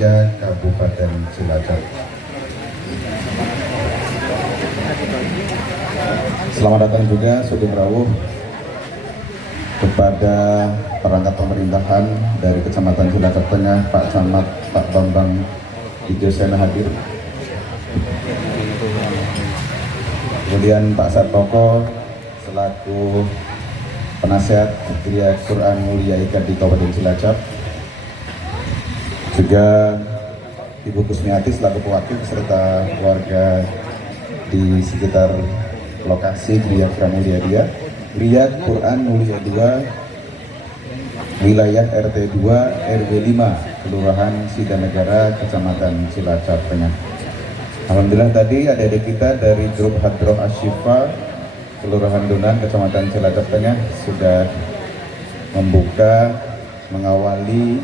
Indonesia Kabupaten Cilacap. Selamat datang juga Sugeng Rawuh kepada perangkat pemerintahan dari Kecamatan Cilacap Tengah, Pak Camat, Pak Bambang Wijoyoseno hadir. Kemudian Pak Sartoko selaku penasehat Geria Quran Mulia IKAD di Kabupaten Cilacap. Juga Ibu Kusmiati selaku pewakil serta warga di sekitar lokasi Geria Quran Mulia dia. Geria Quran Mulia 2 wilayah RT 2 RW 5 Kelurahan Sidanegara Kecamatan Cilacap Tengah. Alhamdulillah tadi adik-adik kita dari grup Hadroh Asyifa Kelurahan Donan Kecamatan Cilacap Tengah sudah membuka, mengawali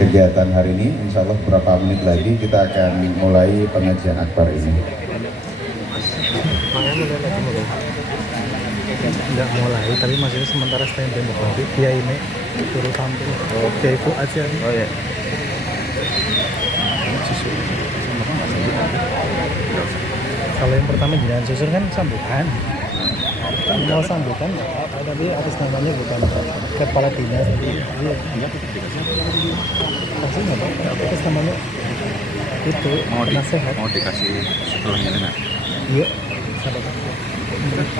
kegiatan hari ini. Insya Allah beberapa menit lagi kita akan mulai pengajian akbar ini. Tidak mulai, tapi masih sementara stand-by nanti dia ini turun tampil. Oke, itu aja. Oh ya. Kalau yang pertama jangan susun kan sambutan. Mau sambutan nggak apa, tapi atas namanya bukan kepala dinas. Iya. Pasti nggak apa, atas namanya itu penasehat. Mau dikasih sebelumnya nggak? Iya. Sabar.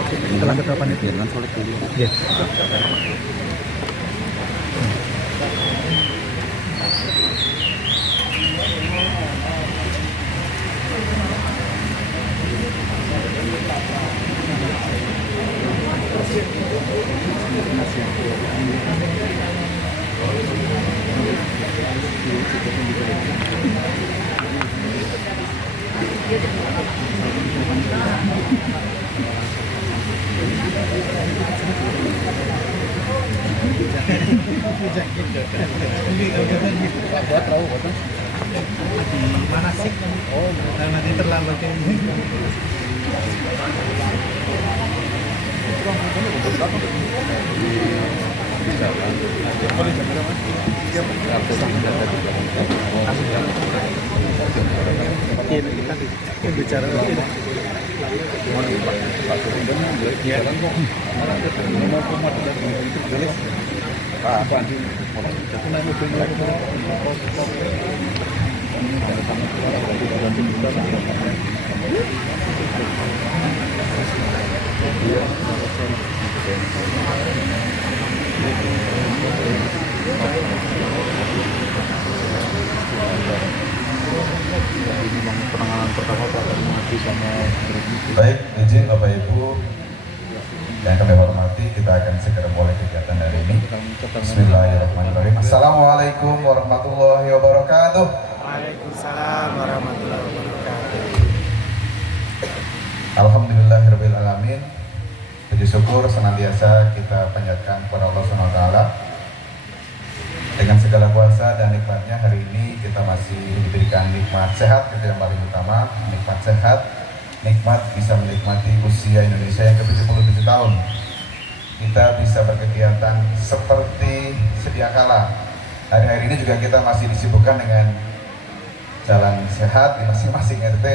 Setelah ketetapan itu Jangan solid dulu. ya. Mana sih? Oh, nanti terlambat ini. Kita bicara lagi. Baik, izin Bapak Ibu yang kami hormati, kita akan segera mulai kegiatan hari ini. Bismillahirrahmanirrahim. Assalamualaikum warahmatullahi wabarakatuh. Waalaikumsalam warahmatullahi wabarakatuh. Alhamdulillahirabbil alamin. Puji syukur senantiasa kita panjatkan kepada Allah Subhanahu wa taala. Dengan segala kuasa dan nikmatnya hari ini kita masih diberikan nikmat sehat, itu yang paling utama, nikmat sehat, nikmat bisa menikmati usia Indonesia yang ke-77 tahun. Kita bisa berkegiatan seperti sedia kala. Hari-hari ini juga kita masih disibukkan dengan jalan sehat di masing-masing RT,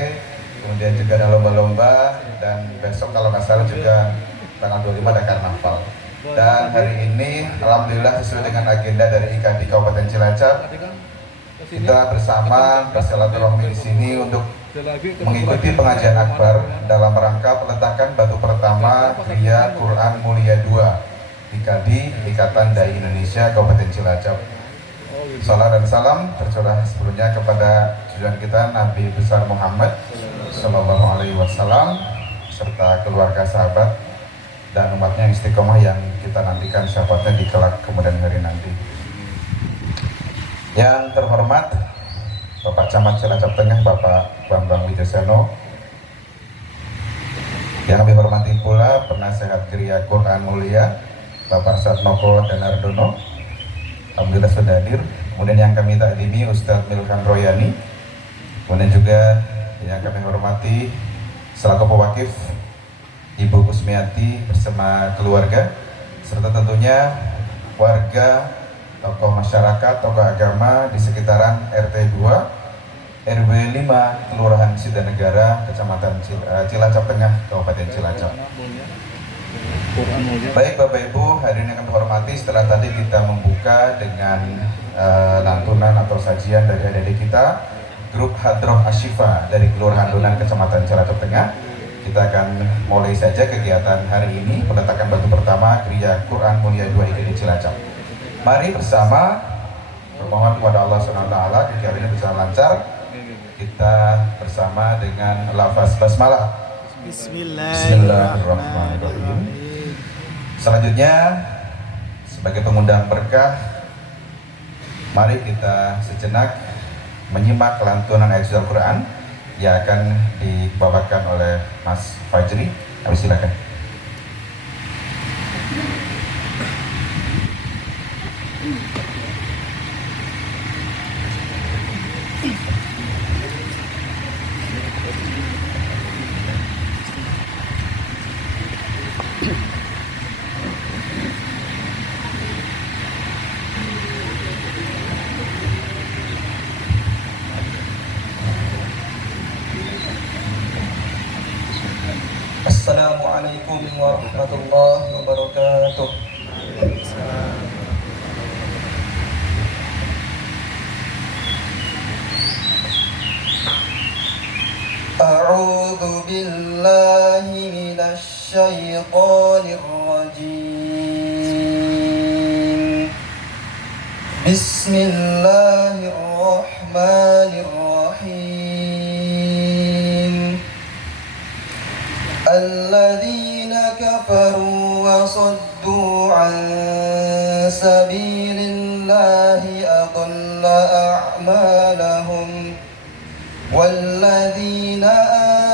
kemudian juga ada lomba-lomba, dan besok kalau nggak salah juga tanggal 25 ada karnaval. Dan hari ini alhamdulillah sesuai dengan agenda dari IKAD di Kabupaten Cilacap, kita bersama bersilaturahmi di sini untuk mengikuti pengajian akbar dalam rangka peletakan batu pertama Geria Quran Mulia 2 IKAD Ikatan Dai Indonesia Kabupaten Cilacap. Salam dan salam tercurah sebelumnya kepada junjungan kita Nabi besar Muhammad Sallallahu Alaihi Wasallam serta keluarga sahabat dan umatnya yang istiqomah yang kita nantikan syafaatnya di kelak kemudian hari nanti. Yang terhormat Bapak Camat Cilacap Tengah, Bapak Bambang Wijoyoseno. Yang kami hormati pula penasehat Geria Quran Mulia Bapak Satnoko dan Ardono, alhamdulillah sudah hadir. Kemudian yang kami takdimi Ustadz Milkan Royani. Kemudian juga yang kami hormati selaku pewakif Ibu Kusmiati bersama keluarga, serta tentunya warga tokoh masyarakat, tokoh agama di sekitaran RT 2 RW 5 Kelurahan Sidanegara, Kecamatan Cilacap Tengah, Kabupaten Cilacap. Baik Bapak Ibu, hadirin yang kami hormati, setelah tadi kita membuka dengan lantunan atau sajian dari adik-adik kita, grup Hadroh Asyifa dari Kelurahan Donan, Kecamatan Cilacap Tengah, kita akan mulai saja kegiatan hari ini, peletakan batu pertama Gereja Quran Mulia 2 IGD Cilacap. Mari bersama bermohon kepada Allah SWT, kegiatan ini berjalan lancar. Kita bersama dengan lafaz basmalah. Bismillahirrahmanirrahim. Selanjutnya, sebagai pengundang berkah, mari kita sejenak menyimak lantunan ayat suci Al-Quran yang akan dibawakan oleh Mas Fajri. Kami silakan. Assalamualaikum warahmatullahi wabarakatuh. A'udzu billahi minasy syaithanir rajim. Bismillahirrahmanirrahim. الذين كفروا وصدوا عن سبيل الله أضل أعمالهم والذين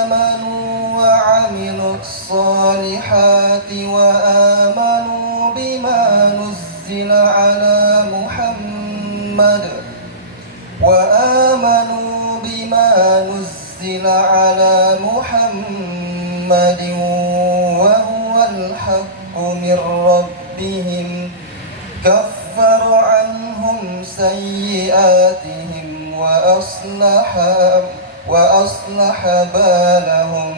آمنوا وعملوا الصالحات وآمنوا بما نزل على محمد وهو الحق من ربهم كفر عنهم سيئاتهم وأصلح بالهم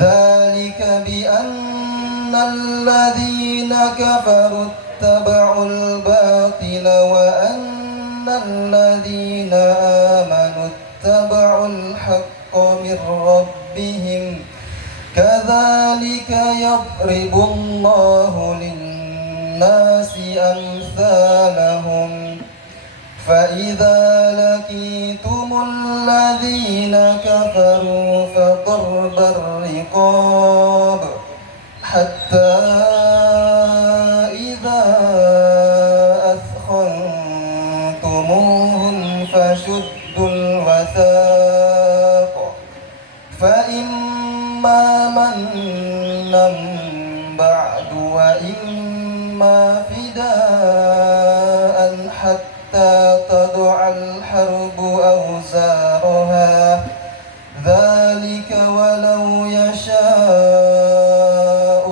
ذلك بأن الذين كفروا اتبعوا الباطل وأن الذين آمنوا اتبعوا الحق من ربهم كذلك يضرب الله للناس أمثالهم فإذا لقيتم الذين كفروا فضرب الرقاب حتى إذا أثخنتموهم فشدوا الوثاق فإما منا بعد وإما فداء حتى تضع الحرب أوزارها ذلك ولو يشاء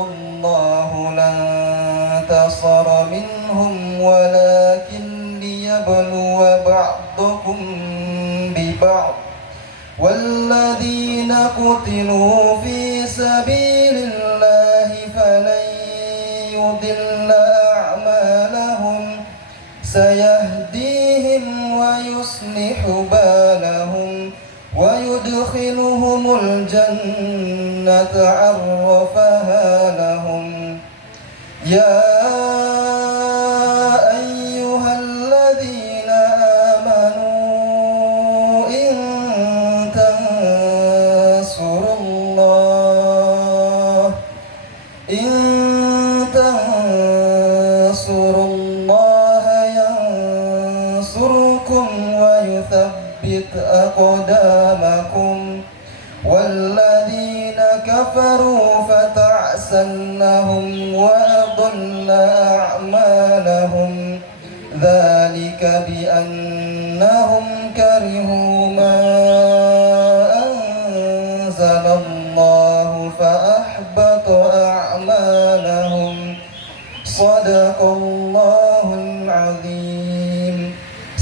الله لانتصر منهم ولكن ليبلو بعضكم ببعض والذين قتلوا في سبيل الله فلن يضل أعمالهم سيهديهم ويصلح بالهم ويدخلهم الجنة عرفها لهم يا أيها الذين آمنوا إن تنصروا الله ينصركم ويثبت أقدامكم والذين كفروا فتعسا لهم وأضل أعمالهم ذلك بأنهم كرهوا ما أنزل الله فأحبط أعمالهم صدق الله العظيم.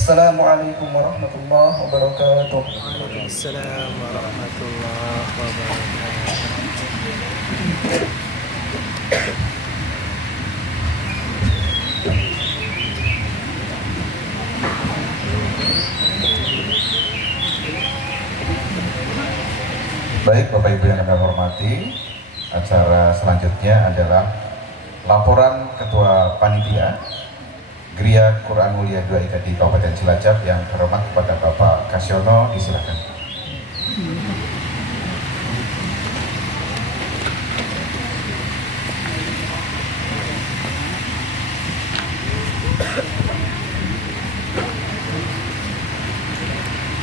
Assalamualaikum warahmatullahi wabarakatuh. Waalaikumsalam warahmatullahi wabarakatuh. Baik Bapak Ibu yang kami hormati, acara selanjutnya adalah laporan Ketua Panitia Gria Quran Mulia 2 IKAD Kabupaten Cilacap yang terhormat kepada Bapak Kasyono, disilakan.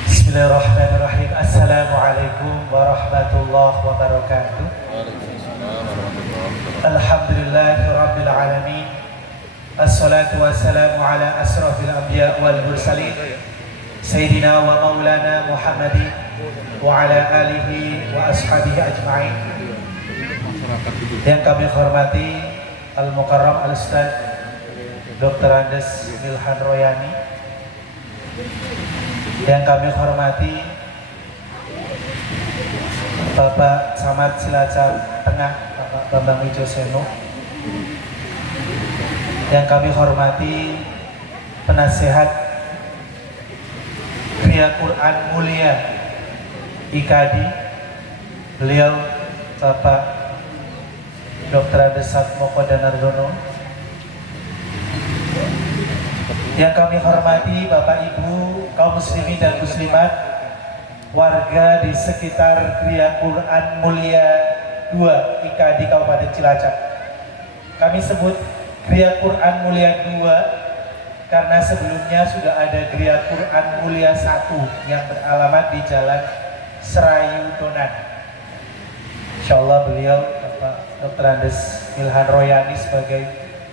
Bismillahirrahmanirrahim. Assalamualaikum warahmatullahi wabarakatuh. Alhamdulillahirabbil alamin. Assalatu wassalamu ala asrafil anbiya wal mursalin Sayyidina wa maulana Muhammadin wa ala alihi wa ashabihi ajma'in. Yang kami hormati Al-Mukarram Al-Ustaz Dr. Andes Milhan Royani, yang kami hormati Bapak Camat Cilacap Tengah, Bapak Bambang Wijoseno, yang kami hormati penasehat Gria Quran Mulia IKAD, beliau Bapak Dr. Andes Satmoko Danardono, yang kami hormati Bapak Ibu kaum muslimin dan muslimat, warga di sekitar Gria Quran Mulia 2 IKAD Kabupaten Cilacap. Kami sebut Gria Quran Mulia 2 karena sebelumnya sudah ada Gria Quran Mulia 1 yang beralamat di Jalan Serayu Donan. Insyaallah beliau Bapak Dr. Andes Milhan Royani sebagai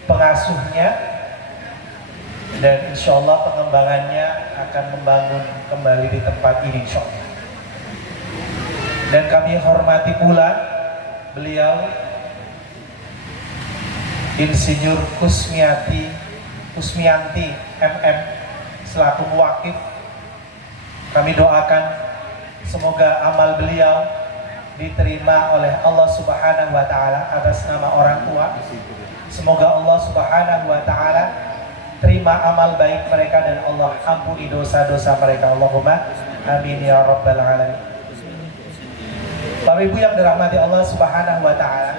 pengasuhnya, dan insya Allah pengembangannya akan membangun kembali di tempat ini insya Allah. Dan kami hormati pula beliau Insinyur Kusmianti MM selaku muwakif. Kami doakan semoga amal beliau diterima oleh Allah Subhanahu wa Ta'ala atas nama orang tua. Semoga Allah Subhanahu wa Ta'ala terima amal baik mereka dan Allah ampuni dosa-dosa mereka. Allahumma amin ya rabbal alamin. Bapak Ibu yang dirahmati Allah Subhanahu wa Ta'ala,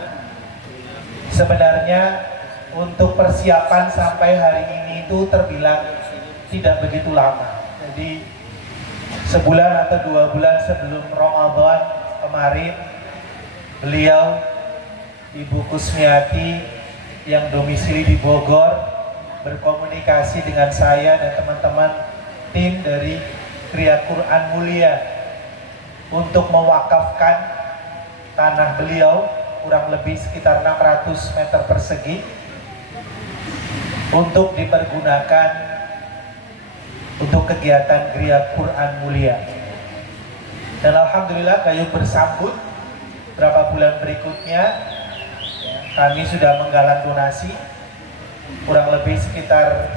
sebenarnya untuk persiapan sampai hari ini itu terbilang tidak begitu lama. Jadi sebulan atau 2 bulan sebelum Ramadan kemarin, beliau Ibu Kusmiati yang domisili di Bogor berkomunikasi dengan saya dan teman-teman tim dari Gria Quran Mulia untuk mewakafkan tanah beliau kurang lebih sekitar 600 meter persegi untuk dipergunakan untuk kegiatan Gria Quran Mulia. Dan alhamdulillah kayu bersambut beberapa bulan berikutnya kami sudah menggalang donasi kurang lebih sekitar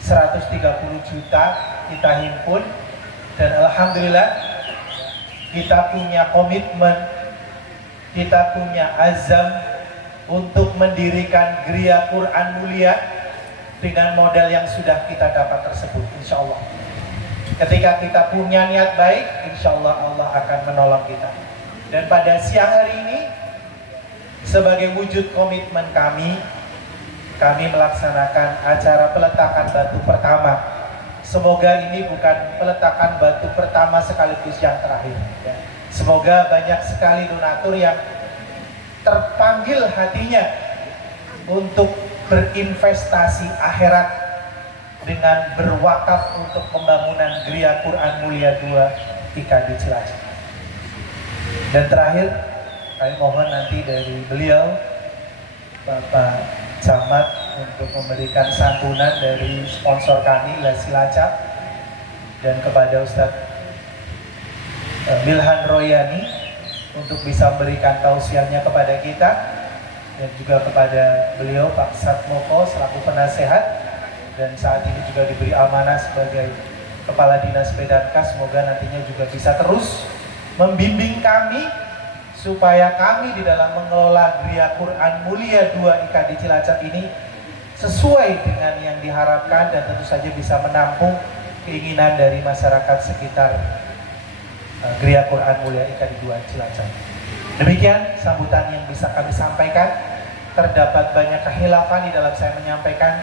130 juta kita himpun, dan alhamdulillah kita punya komitmen, kita punya azam untuk mendirikan Gria Quran Mulia dengan modal yang sudah kita dapat tersebut, insya Allah. Ketika kita punya niat baik, insya Allah Allah akan menolong kita. Dan pada siang hari ini sebagai wujud komitmen kami melaksanakan acara peletakan batu pertama. Semoga ini bukan peletakan batu pertama sekaligus yang terakhir. Semoga banyak sekali donatur yang terpanggil hatinya untuk berinvestasi akhirat dengan berwakaf untuk pembangunan Gria Quran Mulia 2 IKAD Cilacap. Dan terakhir, kami mohon nanti dari beliau Bapak Camat untuk memberikan santunan dari sponsor kami La Cilacap, dan kepada Ustadz Milhan Royani untuk bisa memberikan tausiahnya kepada kita, dan juga kepada beliau Pak Satmoko selaku penasehat, dan saat ini juga diberi amanah sebagai Kepala Dinas PDANKA. Semoga nantinya juga bisa terus membimbing kami supaya kami di dalam mengelola Geria Quran Mulia 2 IKD Cilacap ini sesuai dengan yang diharapkan dan tentu saja bisa menampung keinginan dari masyarakat sekitar Geria Quran Mulia IKD 2 Cilacap. Demikian sambutan yang bisa kami sampaikan. Terdapat banyak khilafan di dalam saya menyampaikan.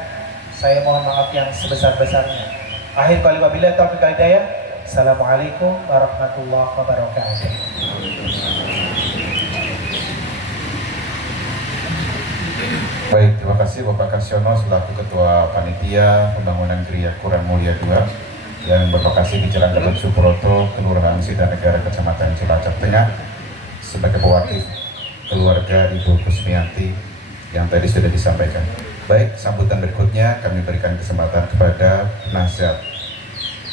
Saya mohon maaf yang sebesar-besarnya. Akhir kali wabillahi taufiq wal hidayah. Assalamualaikum warahmatullahi wabarakatuh. Baik, terima kasih Bapak Kasyono selaku Ketua Panitia Pembangunan Geria Quran Mulia 2 yang berlokasi di Jalan Gatot Subroto, Kelurahan Sidanegara, Kecamatan Cilacap Tengah, sebagai pewakil keluarga Ibu Kusmianti yang tadi sudah disampaikan. Baik, sambutan berikutnya kami berikan kesempatan kepada penasihat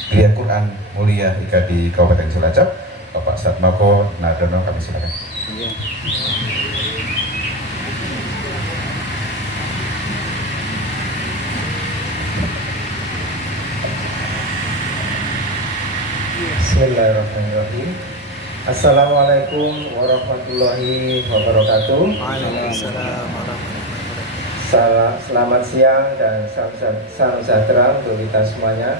Geria Quran Mulia IKD Kabupaten Cilacap, Bapak Satmako Nadono, kami silakan. Bismillahirrahmanirrahim. Assalamualaikum warahmatullahi wabarakatuh. Waalaikumsalam. Selamat siang dan salam sejahtera untuk kita semuanya.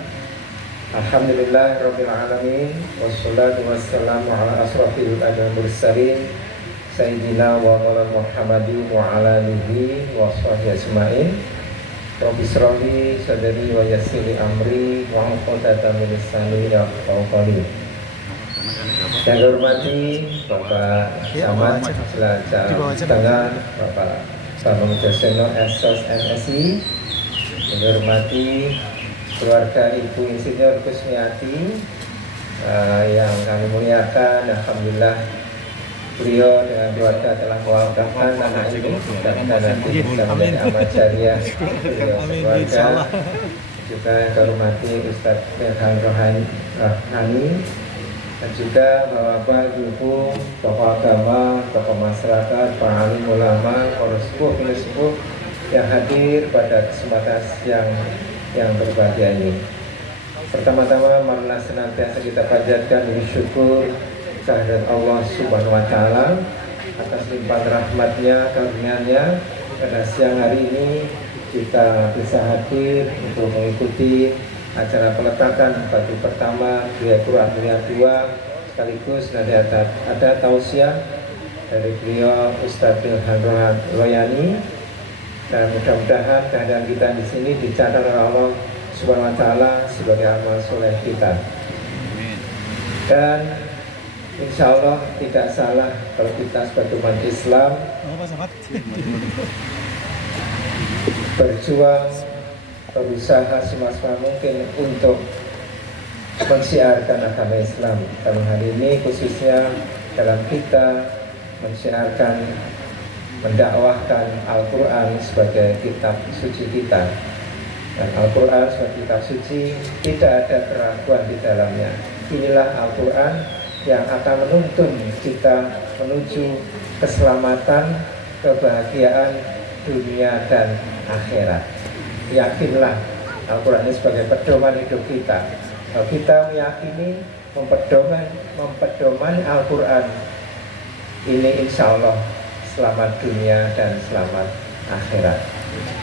Alhamdulillah Rabbil Alamin. Wassalatu wassalamu ala asrafil anbiya'i wal mursalin Sayyidina wa maulana Muhammadin wa ala alihi wa sahbihi ajma'in. Rabbi shrahli sadri wa yassirli amri wa uqdatan min lisani yafqahu qawli. Yang saya hormati Bapak Camat Cilacap Tengah, Bapak Bambang Jasono SOS MSI, yang saya hormati keluarga Ibu Insinyur Kusmiati yang kami muliakan. Alhamdulillah beliau dengan keluarga telah mewafatkan anak ini dan nanti bisa menjadi amat jariah beliau sekeluarga. Juga yang kami hormati Ustadz Ilham Rohani dan juga bapak ibu, tokoh agama, tokoh masyarakat, para alim ulama, para sepuh yang hadir pada kesempatan yang berbahagia ini. Pertama-tama marilah senantiasa kita panjatkan syukur kehadirat Allah Subhanahu wa Ta'ala atas limpahan rahmatnya, karunia-Nya. Pada siang hari ini kita bisa hadir untuk mengikuti acara peletakan batu pertama Geria Quran Mulia 2, sekaligus nanti ada tausiah dari beliau Ustadz Ilham Rohani, dan mudah-mudahan kehadiran kita di sini dicatat oleh Allah Subhanahu wa Ta'ala sebagai amal soleh kita. Dan insya Allah tidak salah kalau kita sebagai umat Islam berjuang, berusaha semaksimal mungkin untuk mensiarkan agama Islam. Dalam hal ini khususnya dalam kita mensiarkan, mendakwahkan Al-Quran sebagai kitab suci kita. Dan Al-Quran sebagai kitab suci tidak ada keraguan di dalamnya. Inilah Al-Quran yang akan menuntun kita menuju keselamatan, kebahagiaan dunia dan akhirat. Yakinlah Al-Quran ini sebagai pedoman hidup kita. Kalau kita meyakini mempedomani Al-Quran ini, insya Allah selamat dunia dan selamat akhirat.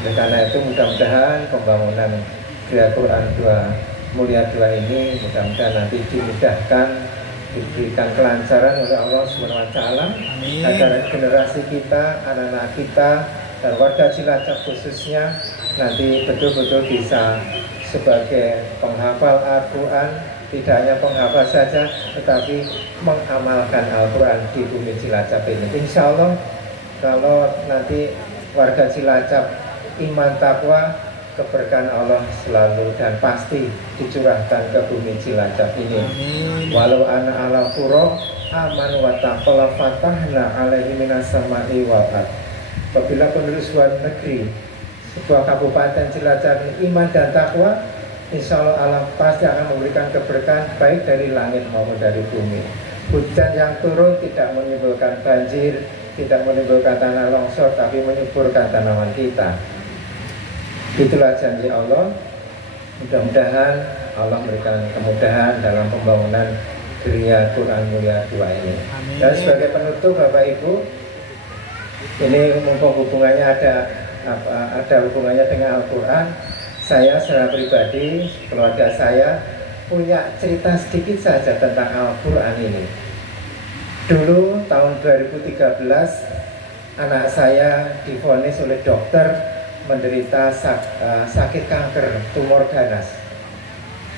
Oleh karena itu mudah-mudahan pembangunan Geria Quran Mulia 2 ini mudah-mudahan nanti dimudahkan, diberikan kelancaran oleh Allah Subhanahu wa Ta'ala, agar generasi kita, anak-anak kita dan warga Cilacap khususnya nanti betul-betul bisa sebagai penghafal Al-Quran, tidak hanya penghafal saja tetapi mengamalkan Al-Quran di bumi Cilacap ini. Insya Allah kalau nanti warga Cilacap iman takwa, keberkahan Allah selalu dan pasti dicurahkan ke bumi Cilacap ini. Walau ana ala qura aman wa taqwa fatahna alaihi minas sama'i wal ard. Apabila penduduk sebuah negeri, sebuah kabupaten Cilacap ini iman dan takwa, insya Allah Allah pasti akan memberikan keberkahan baik dari langit maupun dari bumi. Hujan yang turun tidak menimbulkan banjir, tidak menimbulkan tanah longsor, tapi menyuburkan tanaman kita. Itulah janji Allah. Mudah-mudahan Allah memberikan kemudahan dalam pembangunan Geria Quran Mulia 2 ini. Amin. Dan sebagai penutup Bapak Ibu, ini mumpung hubungannya ada hubungannya dengan Al-Quran, saya secara pribadi, keluarga saya punya cerita sedikit saja tentang Al-Quran ini. Dulu tahun 2013 anak saya divonis oleh dokter menderita sakit kanker tumor ganas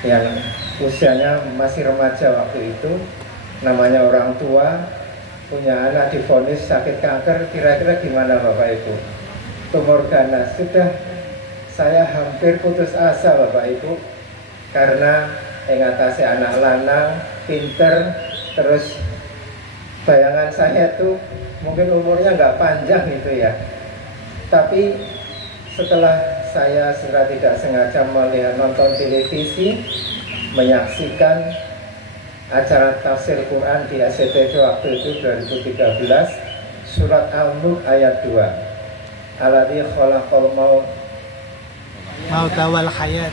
yang usianya masih remaja waktu itu. Namanya orang tua punya anak divonis sakit kanker, kira-kira gimana Bapak Ibu? Tumor ganas. Sudah saya hampir putus asa Bapak Ibu, karena ngatasi anak lanang, pinter, terus bayangan saya tuh mungkin umurnya nggak panjang gitu ya. Tapi setelah saya secara tidak sengaja melihat nonton televisi, menyaksikan acara tafsir Quran di SCTV waktu itu 2013, surat Al-Mulk ayat 2. Alladzi khalaqal Mauta wal hayat.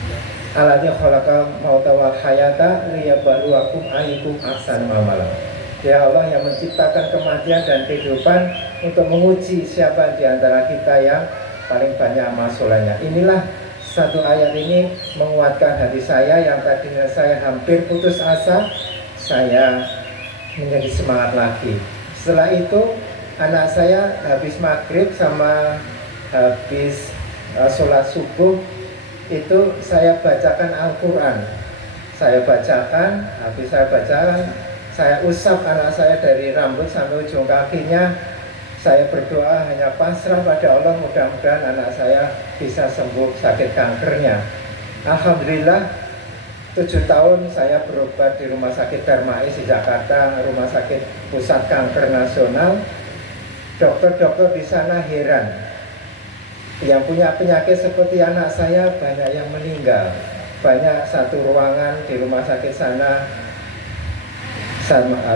Alladzi khalaqal mauta wal hayata liyabluwakum ayyukum ahsanu amala. Ya Allah yang menciptakan kematian dan kehidupan untuk menguji siapa di antara kita yang paling banyak amal solehnya. Inilah satu ayat ini menguatkan hati saya yang tadinya saya hampir putus asa, saya menjadi semangat lagi. Setelah itu anak saya habis maghrib sama habis sholat subuh itu saya bacakan Al-Quran. Saya bacakan, habis saya bacakan, saya usap anak saya dari rambut sampai ujung kakinya. Saya berdoa hanya pasrah pada Allah, mudah-mudahan anak saya bisa sembuh sakit kankernya. Alhamdulillah 7 tahun saya berobat di Rumah Sakit Darmais di Jakarta, Rumah Sakit Pusat Kanker Nasional. Dokter-dokter di sana heran. Yang punya penyakit seperti anak saya banyak yang meninggal. Banyak satu ruangan di rumah sakit sana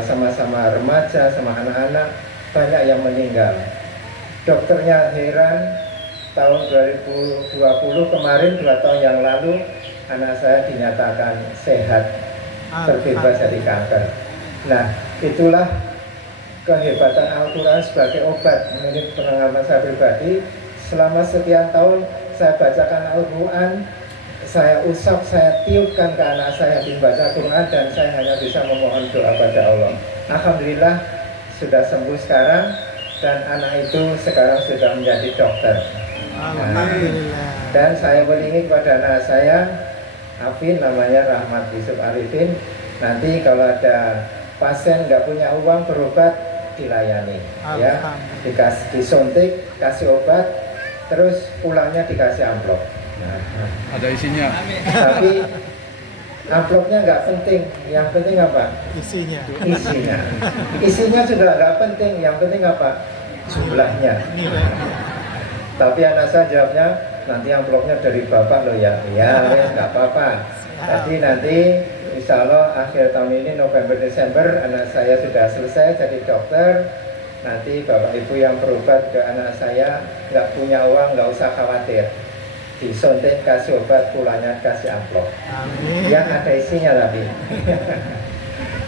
sama-sama remaja, sama anak-anak, banyak yang meninggal. Dokternya heran. Tahun 2020 kemarin, 2 tahun yang lalu, anak saya dinyatakan sehat, terbebas dari kanker. Nah, itulah kehebatan Al-Quran sebagai obat. Ini pengalaman saya pribadi. Selama sekian tahun saya bacakan Al-Quran, saya usap, saya tiupkan ke anak saya membaca Quran, dan saya hanya bisa memohon doa pada Allah. Alhamdulillah sudah sembuh sekarang, dan anak itu sekarang sudah menjadi dokter. Alhamdulillah. Dan saya beringin kepada anak saya, Afin, namanya Rahmat Yusuf Arifin, nanti kalau ada pasien nggak punya uang berobat, dilayani, ya, disuntik, kasih obat, terus pulangnya dikasih amplop. Nah, Ada isinya. tapi amplopnya nggak penting, yang penting apa? Isinya. Isinya sudah nggak penting, yang penting apa? Jumlahnya. Tapi anak saya jawabnya, nanti amplopnya dari bapak loh ya. Ya, nggak apa-apa. Jadi nanti insya Allah akhir tahun ini November Desember anak saya sudah selesai jadi dokter. Nanti bapak ibu yang berobat ke anak saya nggak punya uang, nggak usah khawatir. Disuntik, kasih obat, pulangnya kasih amplop. Amin. Yang ada isinya tapi.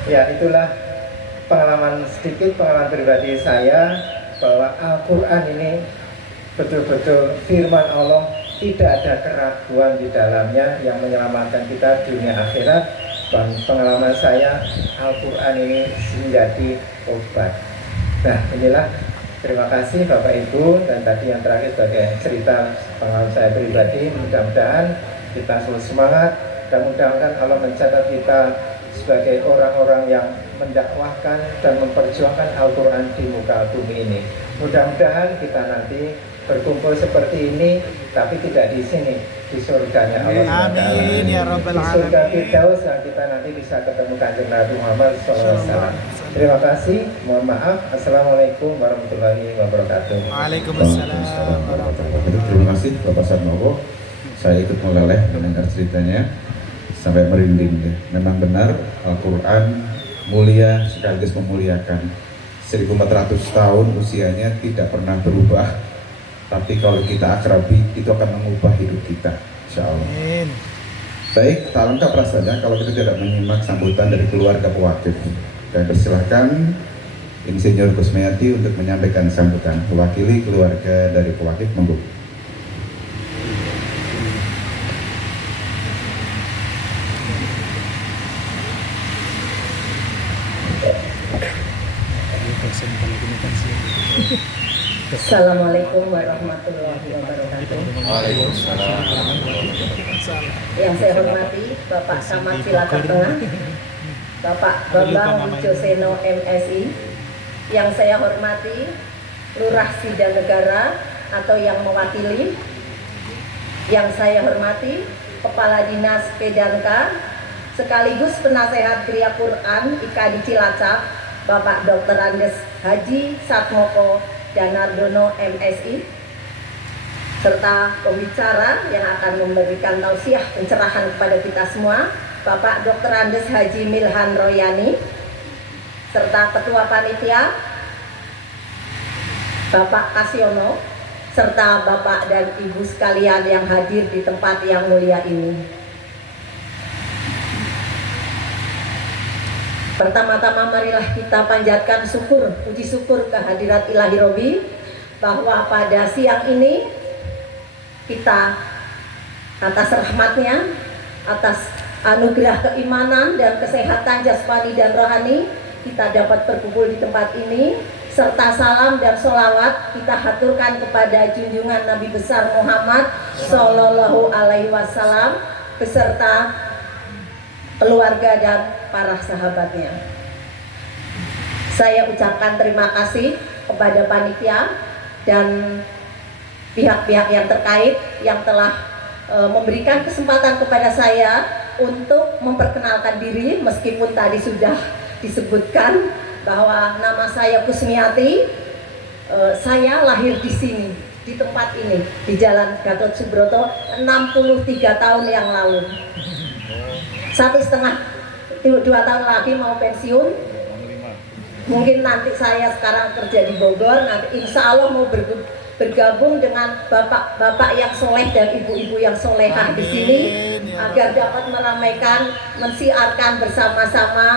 Ya, itulah pengalaman sedikit, pengalaman pribadi saya bahwa Al-Quran ini betul-betul firman Allah, tidak ada keraguan di dalamnya yang menyelamatkan kita dunia akhirat. Dan pengalaman saya, Al-Quran ini menjadi obat. Nah, inilah, terima kasih Bapak Ibu. Dan tadi yang terakhir sebagai cerita pengalaman saya pribadi. Mudah-mudahan kita selalu semangat, dan mudah-mudahan Allah mencatat kita sebagai orang-orang yang mendakwahkan dan memperjuangkan Al-Quran di muka bumi ini. Mudah-mudahan kita nanti berkumpul seperti ini, tapi tidak di sini, di surganya Allah. Amin ya Rabbal Di surga Alamin. Firdaus yang kita nanti bisa ketemu Kanjeng Nabi Muhammad SAW. Terima kasih, mohon maaf. Assalamualaikum warahmatullahi wabarakatuh. Waalaikumsalam warahmatullahi wabarakatuh. Terima kasih Bapak Sarnowo. Saya ikut meleleh mendengar ceritanya sampai merinding deh. Memang benar Al-Quran mulia sekaligus memuliakan. 1400 tahun usianya tidak pernah berubah. Tapi kalau kita akrabi, itu akan mengubah hidup kita, insya Allah. Amin. Baik, tak lengkap rasanya kalau kita tidak menyimak sambutan dari keluarga pewakif. Dan persilahkan Insinyur Kusmiati untuk menyampaikan sambutan mewakili keluarga dari pewakif. Monggo. Assalamualaikum warahmatullahi wabarakatuh. Waalaikumsalam. Yang saya hormati Bapak Camat Cilacap Tengah, Bapak Bambang Wijoseno MSI. Yang saya hormati Lurah Sidanegara atau yang mewakili. Yang saya hormati Kepala Dinas Kedanka sekaligus penasehat Gria Quran IKAD Cilacap, Bapak Dr. Andes Haji Satmoko Danardono MSI, serta pembicara yang akan memberikan tausiah pencerahan kepada kita semua, Bapak Dr. Andes Haji Milhan Royani, serta Ketua Panitia Bapak Kasyono, serta Bapak dan Ibu sekalian yang hadir di tempat yang mulia ini. Pertama-tama marilah kita panjatkan syukur, puji syukur kehadirat Ilahi Robi, bahwa pada siang ini kita atas rahmatnya, atas anugerah keimanan dan kesehatan jasmani dan rohani, kita dapat berkumpul di tempat ini, serta salam dan sholawat kita haturkan kepada junjungan Nabi besar Muhammad Sallallahu Alaihi Wasallam beserta keluarga dan para sahabatnya. Saya ucapkan terima kasih kepada panitia dan pihak-pihak yang terkait yang telah memberikan kesempatan kepada saya untuk memperkenalkan diri, meskipun tadi sudah disebutkan bahwa nama saya Kusmiati. Saya lahir di sini, di tempat ini, di Jalan Gatot Subroto 63 tahun yang lalu. 1,5 2 tahun lagi mau pensiun. Mungkin nanti saya sekarang kerja di Bogor, nanti insya Allah mau bergabung dengan bapak-bapak yang soleh dan ibu-ibu yang solehah di sini, agar dapat meramaikan, mensiarkan bersama-sama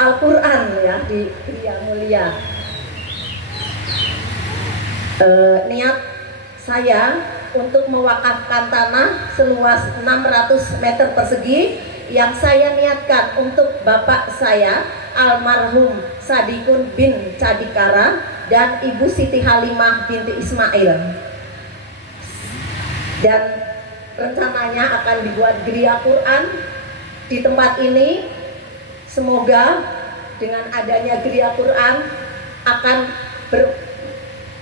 Al-Quran ya di Gria Mulia. Niat saya untuk mewakafkan tanah seluas 600 meter persegi yang saya niatkan untuk bapak saya almarhum Sadikun bin Cadikara dan Ibu Siti Halimah binti Ismail, dan rencananya akan dibuat Gria Quran di tempat ini. Semoga dengan adanya Gria Quran akan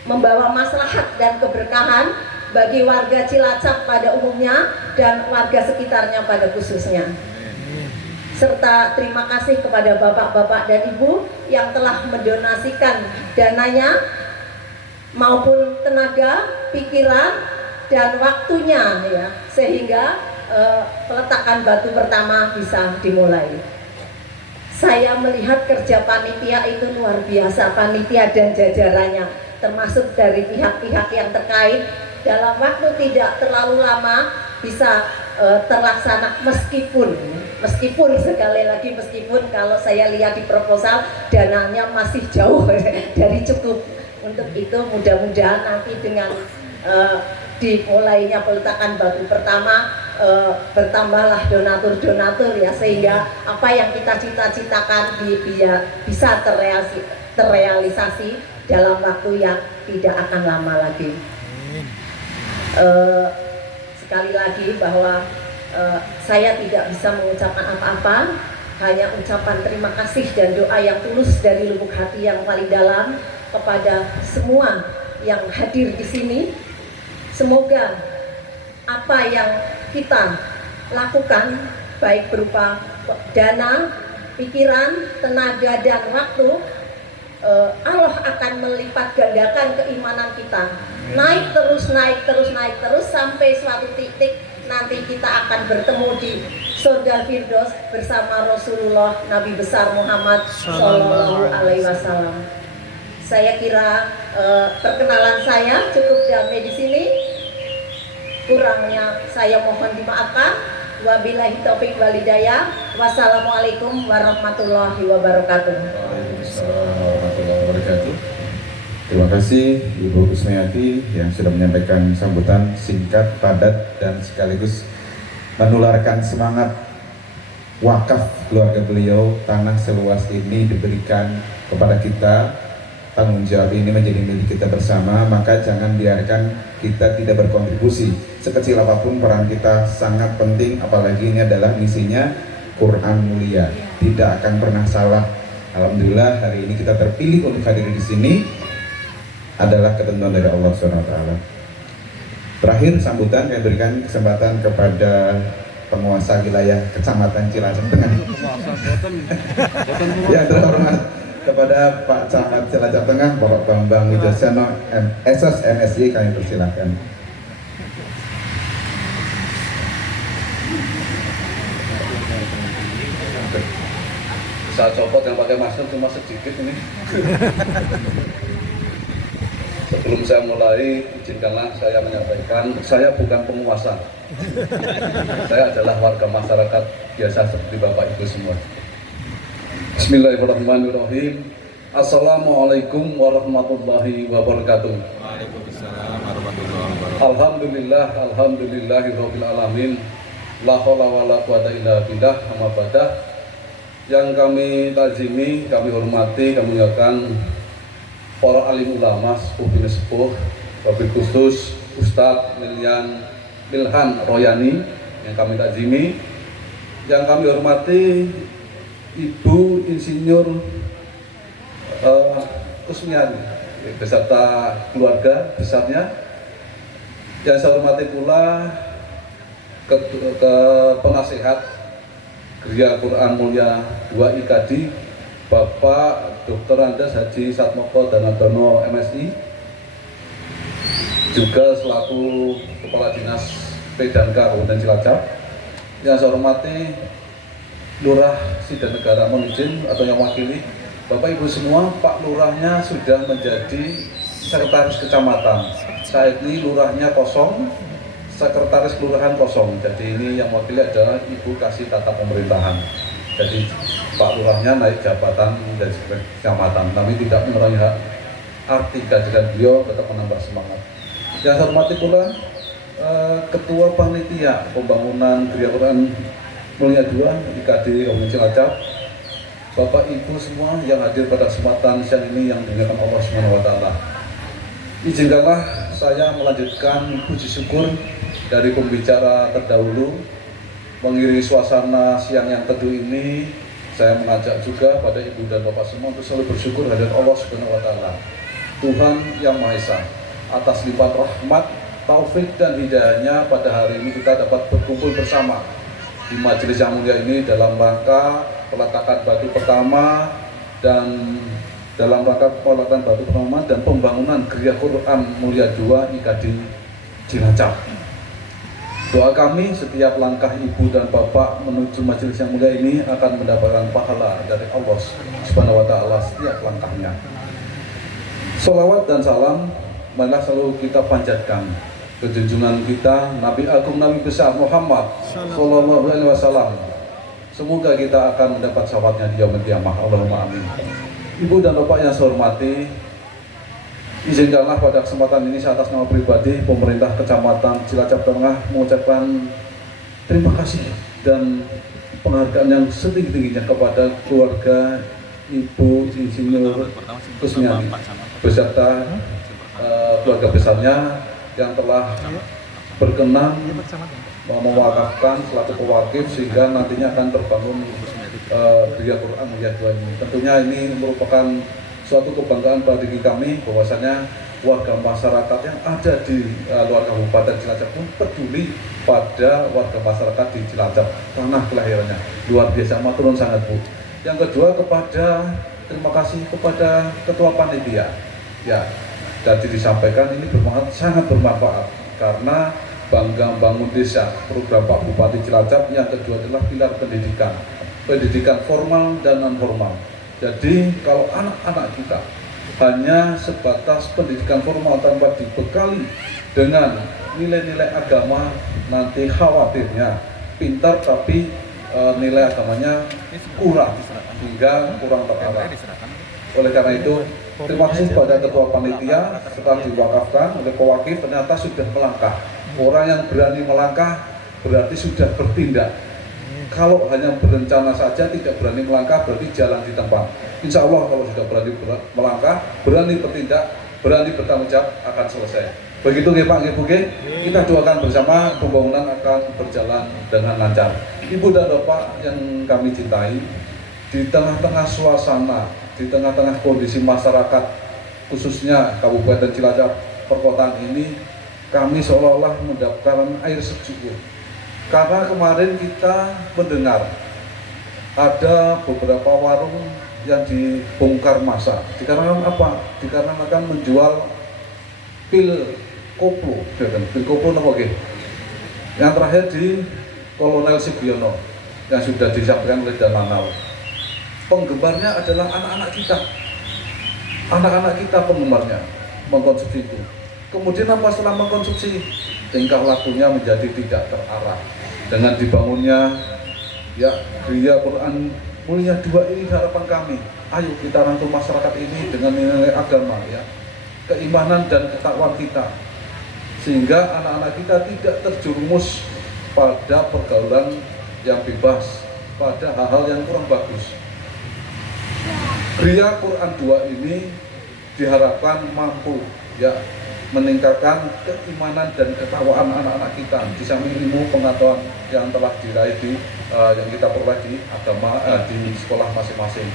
membawa maslahat dan keberkahan bagi warga Cilacap pada umumnya dan warga sekitarnya pada khususnya. Serta terima kasih kepada bapak-bapak dan ibu yang telah mendonasikan dananya maupun tenaga, pikiran dan waktunya ya, sehingga peletakan batu pertama bisa dimulai. Saya melihat kerja panitia itu luar biasa, panitia dan jajarannya, termasuk dari pihak-pihak yang terkait, dalam waktu tidak terlalu lama bisa terlaksana, meskipun sekali lagi meskipun kalau saya lihat di proposal dananya masih jauh dari cukup. Untuk itu mudah-mudahan nanti dengan dimulainya peletakan batu pertama bertambahlah donatur-donatur ya, sehingga apa yang kita cita-citakan bisa terrealisasi dalam waktu yang tidak akan lama lagi. Sekali lagi bahwa saya tidak bisa mengucapkan apa-apa, hanya ucapan terima kasih dan doa yang tulus dari lubuk hati yang paling dalam kepada semua yang hadir di sini. Semoga apa yang kita lakukan, baik berupa dana, pikiran, tenaga, dan waktu, Allah akan melipat gandakan keimanan kita, naik terus sampai suatu titik nanti kita akan bertemu di surga Firdaus bersama Rasulullah Nabi besar Muhammad Sallallahu Alaihi Wasallam. Saya kira perkenalan saya cukup damai di sini. Kurangnya saya mohon dimaafkan. Wabillahi taufik wal hidayah. Wassalamualaikum warahmatullahi wabarakatuh. Waalaikumsalam warahmatullahi wabarakatuh. Terima kasih Ibu Kusmayati yang sudah menyampaikan sambutan singkat, padat, dan sekaligus menularkan semangat wakaf keluarga beliau. Tanah seluas ini diberikan kepada kita, tanggung jawab ini menjadi milik kita bersama, maka jangan biarkan kita tidak berkontribusi. Sekecil apapun peran kita sangat penting, apalagi ini adalah misinya Quran mulia, tidak akan pernah salah. Alhamdulillah hari ini kita terpilih untuk hadir di sini adalah ketentuan dari Allah SWT. Terakhir sambutan saya berikan kesempatan kepada penguasa wilayah Kecamatan Cilacap Tengah. Yang terhormat kepada Pak Camat Cilacap Tengah, Bapak Bambang Wijosono, SOS MSI, kami persilakan. Saya copot yang pakai masker cuma sedikit ini. Sebelum saya mulai, izinkanlah saya menyampaikan, saya bukan penguasa. Saya adalah warga masyarakat biasa seperti Bapak Ibu semua. Bismillahirrahmanirrahim. Assalamualaikum warahmatullahi wabarakatuh. Waalaikumsalam warahmatullahi wabarakatuh. Alhamdulillah, alhamdulillahirabbil alamin. La haula wala quwata illa billah. Amma ba'da. Yang kami tajimi, kami hormati, kami muliakan para alim ulama, sepuh, wabil khusus Ustadz Milhan Royani yang kami tajimi, yang kami hormati Ibu Insinyur Kusmiati beserta keluarga besarnya, yang saya hormati pula ke penasehat Geria Quran Mulia 2 IKD Bapak Dr. Andes Haji Satmoko Danadono MSI, juga selaku Kepala Dinas P&K Kabupaten Cilacap, yang saya hormati Lurah Sidanegara Monijin atau yang wakili Bapak Ibu semua. Pak Lurahnya sudah menjadi sekretaris kecamatan, saat ini lurahnya kosong, sekretaris kelurahan kosong, jadi ini yang wakili adalah Ibu Kasih Tata Pemerintahan. Jadi Pak Lurahnya naik jabatan menjadi sekretaris kecamatan, kami tidak mengurangi hak arti kehadiran beliau, tetap menambah semangat. Yang saya hormati pula Ketua Panitia Pembangunan Geria Quran Mulia 2 IKD Kabupaten Cilacap, Bapak Ibu semua yang hadir pada kesempatan siang ini yang dimuliakan Allah SWT. Izinkanlah saya melanjutkan puji syukur dari pembicara terdahulu. Mengiringi suasana siang yang teduh ini, saya mengajak juga pada Ibu dan Bapak semua untuk selalu bersyukur hadirat Allah SWT, Tuhan Yang Maha Esa, atas limpahan rahmat, taufik dan hidayahnya pada hari ini kita dapat berkumpul bersama di majelis yang mulia ini dalam rangka peletakan batu pertama dan pembangunan Geria Quran Mulia 2 IKD Cilacap. Doa kami setiap langkah Ibu dan Bapak menuju majelis yang mulia ini akan mendapatkan pahala dari Allah Subhanahu wa Ta'ala setiap langkahnya. Sholawat dan salam marilah selalu kita panjatkan ke junjungan kita Nabi Agung Nabi besar Muhammad Sallallahu Alaihi Wasallam. Semoga kita akan mendapat syafaatnya di yaumil qiyamah. Allahumma amin. Ibu dan Bapak yang saya hormati, izinkanlah pada kesempatan ini saya atas nama pribadi pemerintah Kecamatan Cilacap Tengah mengucapkan terima kasih dan penghargaan yang setinggi-tingginya kepada keluarga Ibu Insinyur Kusmiati beserta keluarga besarnya yang telah berkenan mewakafkan selaku pewakif sehingga nantinya akan terbangun Geria Quran Mulia 2 ini. Tentunya ini merupakan suatu kebanggaan bagi kami bahwasanya warga masyarakat yang ada di luar Kabupaten Cilacap pun peduli pada warga masyarakat di Cilacap, tanah kelahirannya. Luar biasa, matur nuwun sangat Bu. Yang kedua terima kasih kepada Ketua Panitia. Ya, jadi disampaikan ini sangat bermanfaat karena Bangga Bangun Desa program Pak Bupati Cilacap. Yang kedua adalah pilar pendidikan formal dan non formal. Jadi kalau anak-anak kita hanya sebatas pendidikan formal tanpa dibekali dengan nilai-nilai agama nanti khawatirnya pintar tapi nilai agamanya kurang hingga kurang terarah. Oleh karena itu, terima kasih pada ketua panitia setelah diwakafkan oleh pewakil ternyata sudah melangkah. Orang yang berani melangkah berarti sudah bertindak. Kalau hanya berencana saja tidak berani melangkah berarti jalan di tempat. Insya Allah kalau sudah berani melangkah, berani bertindak, berani bertanggung jawab akan selesai. Begitu ya Pak Ibu, kita doakan bersama pembangunan akan berjalan dengan lancar. Ibu dan Bapak yang kami cintai, di tengah-tengah suasana, di tengah-tengah kondisi masyarakat, khususnya Kabupaten Cilacap perkotaan ini, kami seolah-olah mendapatkan air sejuk. Karena kemarin kita mendengar ada beberapa warung yang dibongkar massa. Dikarenakan apa? Dikarenakan menjual pil koplo, pil koplo apa oke? Yang terakhir di Kolonel Sugiono yang sudah disampaikan oleh Dan Lanal. Penggemarnya adalah anak-anak kita. Anak-anak kita penggemarnya mengkonsumsi itu. Kemudian apa setelah mengkonsumsi? Tingkah lakunya menjadi tidak terarah. Dengan dibangunnya ya Gria Quran Mulia 2 ini harapan kami. Ayo kita rangkul masyarakat ini dengan nilai agama ya, keimanan dan ketakwaan kita, sehingga anak-anak kita tidak terjerumus pada pergaulan yang bebas, pada hal-hal yang kurang bagus. Gria Quran 2 ini diharapkan mampu ya meningkatkan keimanan dan ketakwaan anak-anak kita di samping ilmu pengetahuan yang telah diraih yang kita peroleh di agama di sekolah masing-masing.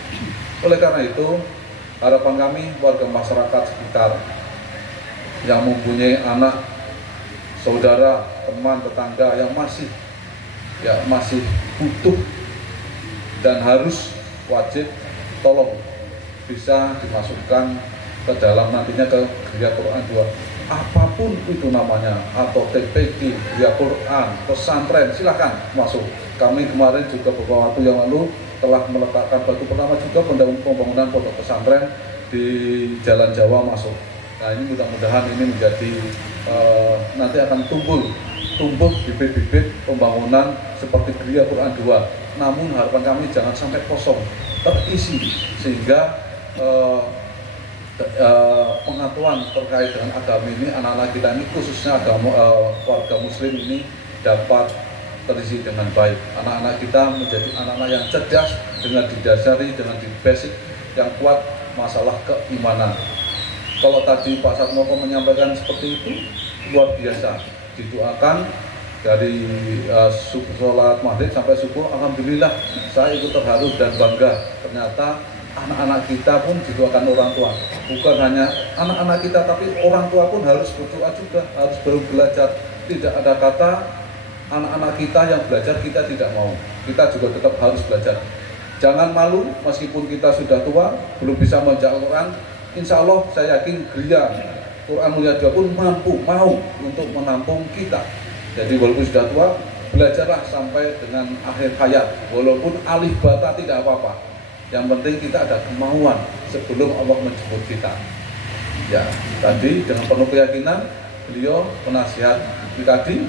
Oleh karena itu, harapan kami warga masyarakat sekitar yang mempunyai anak, saudara, teman, tetangga yang masih butuh dan harus wajib tolong bisa dimasukkan ke dalam nantinya ke Gria Quran 2 apapun itu namanya, atau TPQ, Gria Quran, pesantren, silakan masuk. Kami kemarin juga beberapa waktu yang lalu telah meletakkan batu pertama juga pembangunan pondok pesantren di Jalan Jawa masuk. Nah ini mudah-mudahan ini menjadi nanti akan tumbuh bibit-bibit pembangunan seperti Gria Quran 2. Namun harapan kami jangan sampai kosong, terisi, sehingga pengetahuan terkait dengan agama ini, anak-anak kita ini khususnya warga muslim ini dapat terisi dengan baik. Anak-anak kita menjadi anak-anak yang cerdas dengan didasari dengan di basic yang kuat masalah keimanan. Kalau tadi Pak Satmoko menyampaikan seperti itu, luar biasa. Didoakan dari sholat maghrib sampai subuh, alhamdulillah saya ikut terharu dan bangga. Ternyata anak-anak kita pun didoakan orang tua. Bukan hanya anak-anak kita, tapi orang tua pun harus berdoa juga, harus belajar. Tidak ada kata anak-anak kita yang belajar kita tidak mau. Kita juga tetap harus belajar. Jangan malu meskipun kita sudah tua, belum bisa membaca Al-Quran. Insya Allah saya yakin Gria Quran Mulia 2 pun mau untuk menampung kita. Jadi walaupun sudah tua, belajarlah sampai dengan akhir hayat. Walaupun alif bata tidak apa-apa. Yang penting kita ada kemauan sebelum Allah menjemput kita. Ya, tadi dengan penuh keyakinan beliau penasihat tadi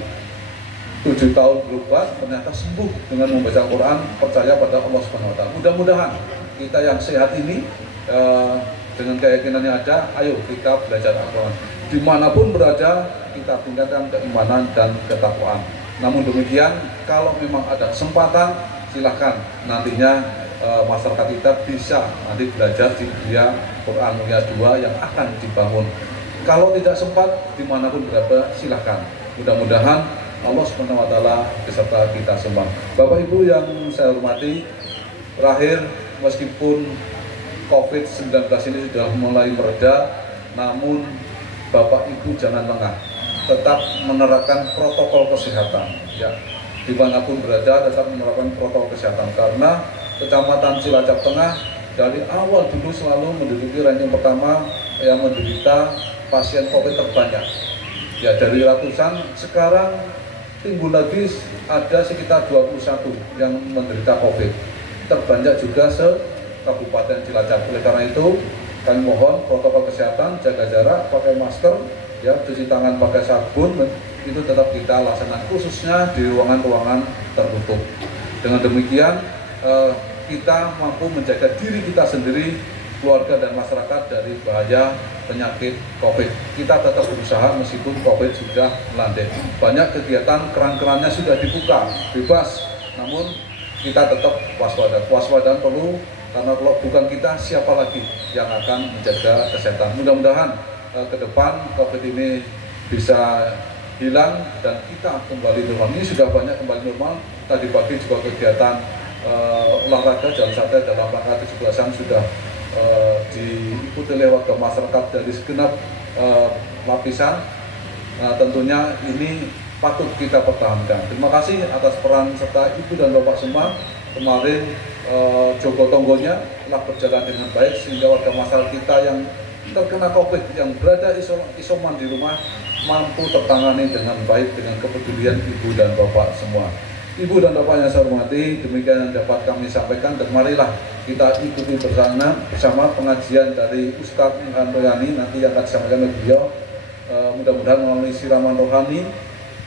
7 tahun berobat ternyata sembuh dengan membaca Al-Quran, percaya pada Allah Subhanahu Wa Taala. Mudah-mudahan kita yang sehat ini dengan keyakinan yang ada, ayo kita belajar Al-Quran. Dimanapun berada kita tingkatkan keimanan dan ketakwaan. Namun demikian, kalau memang ada kesempatan, silahkan nantinya masyarakat kita bisa nanti belajar di Gria Quran Mulia 2 yang akan dibangun. Kalau tidak sempat, dimanapun berada, silahkan. Mudah-mudahan Allah Subhanahu Wa Taala beserta kita semua. Bapak Ibu yang saya hormati, terakhir meskipun COVID-19 ini sudah mulai mereda, namun Bapak Ibu jangan lengah, tetap menerapkan protokol kesehatan. Ya, dimanapun berada tetap menerapkan protokol kesehatan karena Kecamatan Cilacap Tengah dari awal dulu selalu menduduki ranking pertama yang menderita pasien COVID terbanyak. Ya dari ratusan, sekarang timbul lagi ada sekitar 21 yang menderita COVID. Terbanyak juga se-Kabupaten Cilacap. Oleh karena itu, kami mohon protokol kesehatan, jaga jarak, pakai masker, ya cuci tangan pakai sabun, itu tetap kita laksanakan, khususnya di ruangan-ruangan tertutup. Dengan demikian kita mampu menjaga diri kita sendiri, keluarga dan masyarakat dari bahaya penyakit COVID. Kita tetap berusaha meskipun COVID sudah melandai. Banyak kegiatan keran-kerannya sudah dibuka, bebas, namun kita tetap waspada. Waspada perlu, karena kalau bukan kita, siapa lagi yang akan menjaga kesehatan. Mudah-mudahan ke depan COVID ini bisa hilang dan kita kembali normal. Ini sudah banyak kembali normal. Tadi pagi juga kegiatan olahraga jalan santai dalam rangka 17-an sudah diikuti oleh warga masyarakat dari segenap lapisan. Tentunya ini patut kita pertahankan. Terima kasih atas peran serta ibu dan bapak semua. Kemarin jogo tonggonya telah berjalan dengan baik sehingga warga masyarakat kita yang terkena COVID yang berada isoman di rumah mampu tertangani dengan baik dengan kepedulian ibu dan bapak semua. Ibu dan bapak yang saya hormati, demikian yang dapat kami sampaikan, dan marilah kita ikuti bersama pengajian dari Ustadz Ilham Royani nanti yang akan disampaikan oleh beliau. Mudah-mudahan melalui siraman rohani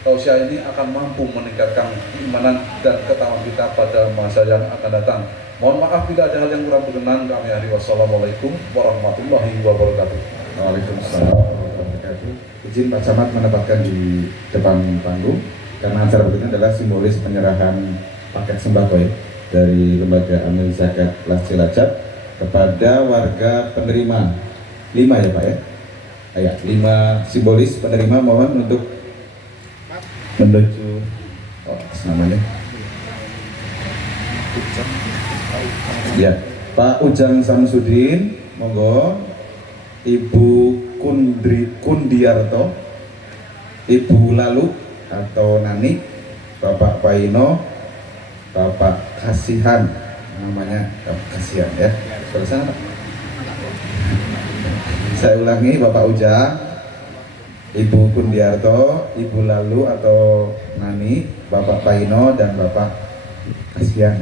tausiah ini akan mampu meningkatkan keimanan dan ketakwaan kita pada masa yang akan datang. Mohon maaf bila ada hal yang kurang berkenan. Kami akhiri, wassalamualaikum warahmatullahi wabarakatuh. Waalaikumsalam warahmatullahi wabarakatuh. Izin Pak Camat menempatkan di depan panggung karena acara berikutnya adalah simbolis penyerahan paket sembako ya, dari Lembaga Amil Zakat Las Cilacap kepada warga penerima 5 ya Pak ya. Ya, 5 simbolis penerima, mohon untuk menuju namanya. Ya, Pak Ujang Samsudin, monggo. Ibu Kundiarto, Ibu Lalu atau Nani, Bapak Paino, Bapak Kasihan, namanya Kasihan ya. Selesai Pak. Saya ulangi, Bapak Ujang, Ibu Kundiarto, Ibu Lalu atau Nani, Bapak Paino dan Bapak Kasihan.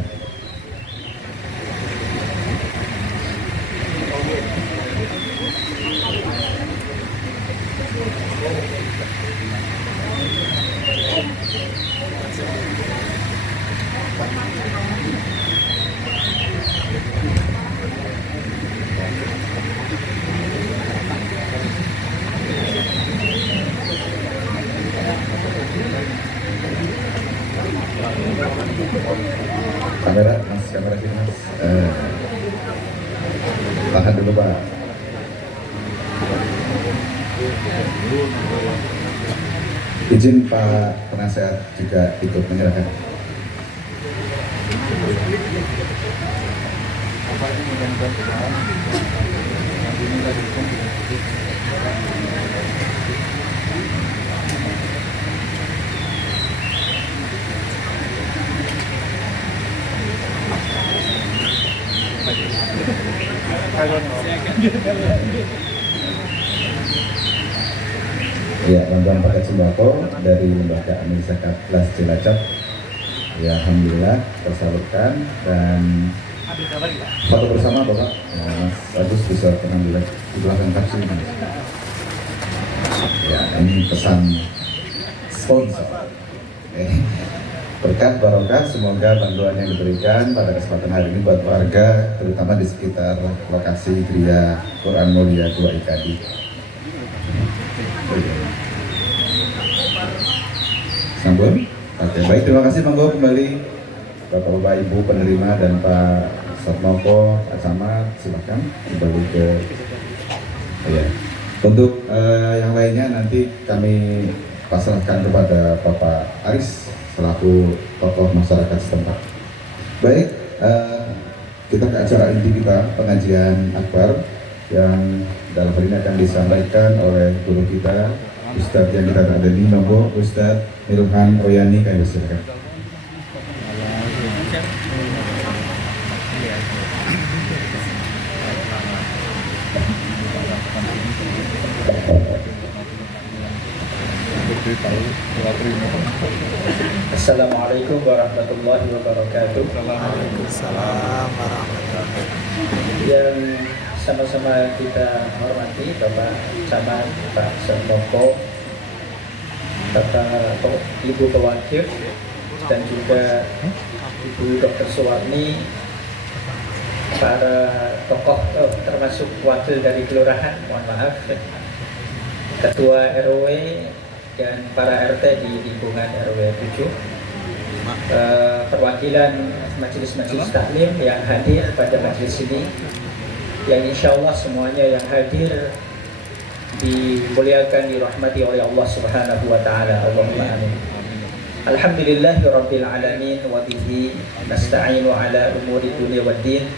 Kamera, Mas, kamera sini Mas. Tahan dulu Pak. Izin Pak Penasehat juga ikut menyerahkan. Ya, bantuan paket sembako dari Lembaga Amil Zakat Las Cilacap. Ya, alhamdulillah tersalurkan, dan foto bersama Bapak. Mas Agus bisa pengambilan di belakang taksi Mas. Ya, ini pesan sponsor. Berkat barokah, semoga bantuan yang diberikan pada kesempatan hari ini buat warga, terutama di sekitar lokasi Gria Quran Mulia 2 IKADI. Sambung. Oke, baik, terima kasih. Monggo kembali Bapak-bapak Ibu penerima dan Pak Satmoko, Pak Camat, silakan kembali ke ya. Untuk yang lainnya nanti kami pasrahkan kepada Bapak Aris selaku tokoh masyarakat setempat. Baik, kita ke acara inti kita, pengajian akbar yang dalam hal ini akan disampaikan oleh guru kita, Ustadz yang kita ada di monggo, Ustadz Ilham Royani, kami silakan. Assalamualaikum warahmatullahi wabarakatuh. Waalaikumsalam warahmatullahi wabarakatuh. Yang sama-sama kita hormati Bapak Camat, Pak Satmoko, Bapak Ibu Pewakil dan juga Ibu Dr. Suwarni, para tokoh termasuk wakil dari kelurahan, mohon maaf, Ketua RW dan para RT di lingkungan RW 7, perwakilan majelis-majelis taklim yang hadir pada majelis ini, yang insya Allah semuanya yang hadir dimuliakan, dirahmati oleh Allah Subhanahu wa taala. Allahumma amin. Alhamdulillahirabbil alamin wa bihi nasta'inu ala umuri dunya waddin.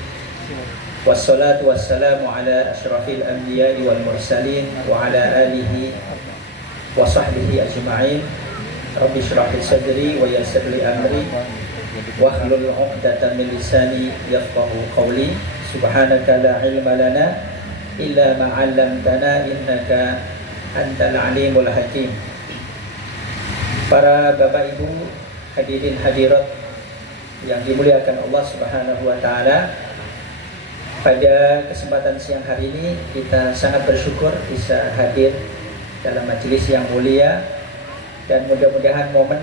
Wassalatu wassalamu ala asyrafil anbiya'i wal mursalin wa ala alihi wa sahbihi ajma'in. Rabbi shrah li sadri wa yassir li amri wahlul 'uqdatam min lisani yafqahu qawli. Subhanaka la ilma lana illa ma 'allamtana innaka antal alimul hakim. Para Bapak Ibu hadirin hadirat yang dimuliakan Allah Subhanahu wa taala, pada kesempatan siang hari ini kita sangat bersyukur bisa hadir dalam majelis yang mulia, dan mudah-mudahan momen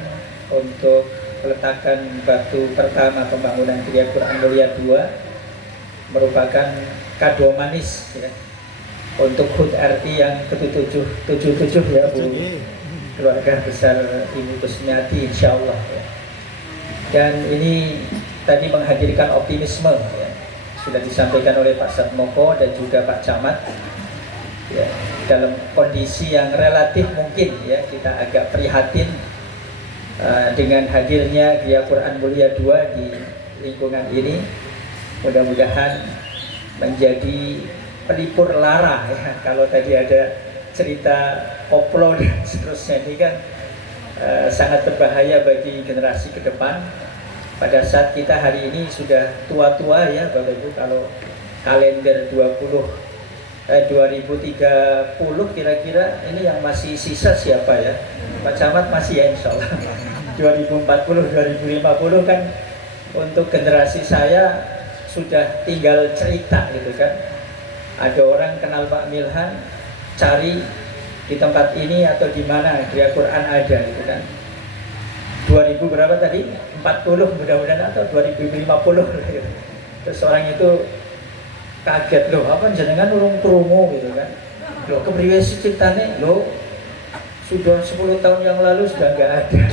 untuk peletakan batu pertama pembangunan Gereja Quran Mulia 2 merupakan kado manis ya, untuk HUT RI yang ke-77 ya Bu, keluarga besar Ibu Kusmiati insyaallah ya. Dan ini tadi menghadirkan optimisme ya, sudah disampaikan oleh Pak Satmoko dan juga Pak Camat ya, dalam kondisi yang relatif mungkin ya kita agak prihatin dengan hadirnya Gereja Quran Mulia 2 di lingkungan ini. Mudah-mudahan menjadi pelipur lara ya. Kalau tadi ada cerita koplo dan seterusnya, ini kan sangat berbahaya bagi generasi ke depan. Pada saat kita hari ini sudah tua-tua ya Bapak Ibu, kalau kalender 2030 kira-kira ini yang masih sisa siapa ya? Pak Camat masih ya insya Allah. 2040, 2050 kan untuk generasi saya sudah tinggal cerita gitu kan. Ada orang kenal Pak Milhan, cari di tempat ini atau di mana Gereja Quran ada gitu kan. 2000 berapa tadi? 40 mudah-mudahan atau 2050 gitu. Terus orang itu kaget, loh apa jenengan urung krungu gitu kan. Loh kepriwe sih ceritane? Loh sudah 10 tahun yang lalu sudah nggak ada.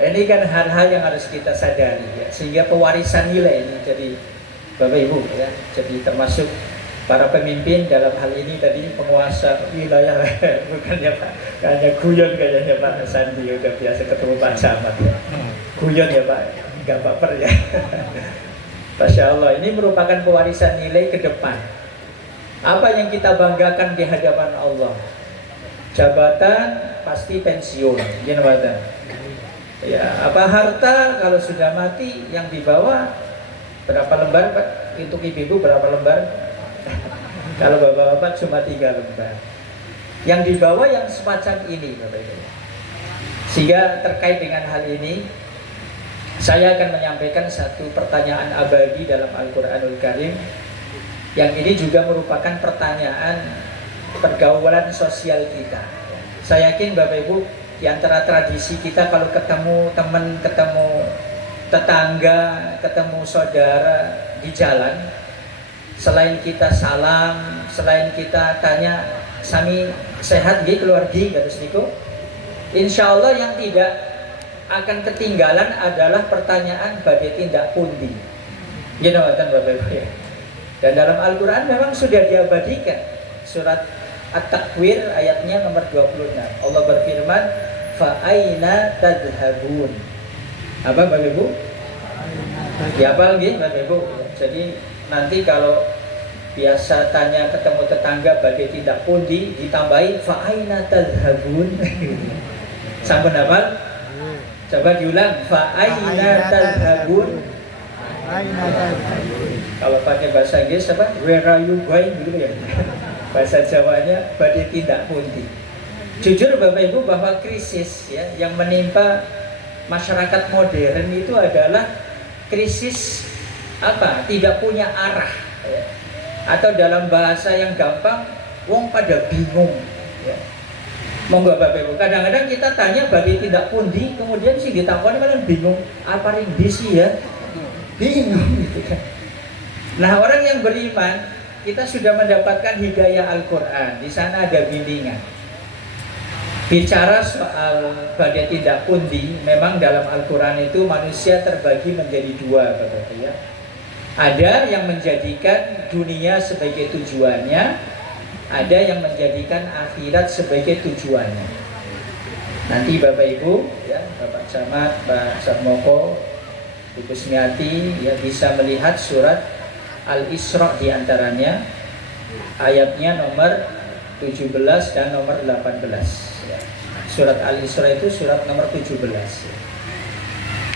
Ini kan hal-hal yang harus kita sadari ya, sehingga pewarisan nilai ini jadi Bapak Ibu ya, jadi termasuk para pemimpin dalam hal ini tadi penguasa wilayah bukan ya Pak, hanya guyon kayaknya Pak Sandi udah biasa ketemu Pak Camat ya. Guyon ya Pak, nggak baper ya. Masya Allah, ini merupakan pewarisan nilai ke depan. Apa yang kita banggakan di hadapan Allah? Jabatan pasti pensiun, gimana? Ya, apa harta kalau sudah mati yang dibawa berapa lembar Pak? Untuk ibu-ibu berapa lembar? Kalau bapak-bapak cuma 3 lembar. Yang dibawa yang semacam ini Bapak Ibu. Sehingga terkait dengan hal ini, saya akan menyampaikan satu pertanyaan abadi dalam Al-Quranul Karim, yang ini juga merupakan pertanyaan pergaulan sosial kita. Saya yakin Bapak Ibu, di antara tradisi kita kalau ketemu teman, ketemu tetangga, ketemu saudara di jalan, selain kita salam, selain kita tanya sami sehat nggih keluargi kados niku, insya Allah yang tidak akan ketinggalan adalah pertanyaan badhe tindak pundi. Ya nonton Bapak Ibu ya. Dan dalam Al-Quran memang sudah diabadikan. Surat At-Takwir ayatnya nomor 26. Allah berfirman, fa aina tadhhabun. Apa Bapak Ibu? Ya apa lagi Bapak Ibu? Jadi nanti kalau biasa tanya ketemu tetangga badhe tindak pundi, ditambahi fa aina tadhhabun. Sampun hafal? Coba diulang, fa aina tadhhabun. Kalau pakai bahasa Inggris apa? Where are you going gitu ya. Bahasa Jawanya badhe tindak pundi. Jujur Bapak Ibu bahwa krisis ya yang menimpa masyarakat modern itu adalah krisis apa? Tidak punya arah ya. Atau dalam bahasa yang gampang, wong pada bingung ya. Monggo Bapak Ibu. Kadang-kadang kita tanya bagi tindak pundi, kemudian sih ditakoni malah bingung apa ring bisi ya. Bingung gitu kan. Nah, orang yang beriman kita sudah mendapatkan hidayah Al-Qur'an. Di sana ada bimbingan. Bicara soal badai tindak pundi, memang dalam Al-Qur'an itu manusia terbagi menjadi dua Bapak Ibu ya. Ada yang menjadikan dunia sebagai tujuannya, ada yang menjadikan akhirat sebagai tujuannya. Nanti Bapak Ibu ya, Bapak Camat, Pak Satmoko, Bu Kusmiati ya bisa melihat surat Al-Isra diantaranya ayatnya nomor 17 dan nomor 18 ya. Surat Al-Isra itu surat nomor 17 ya.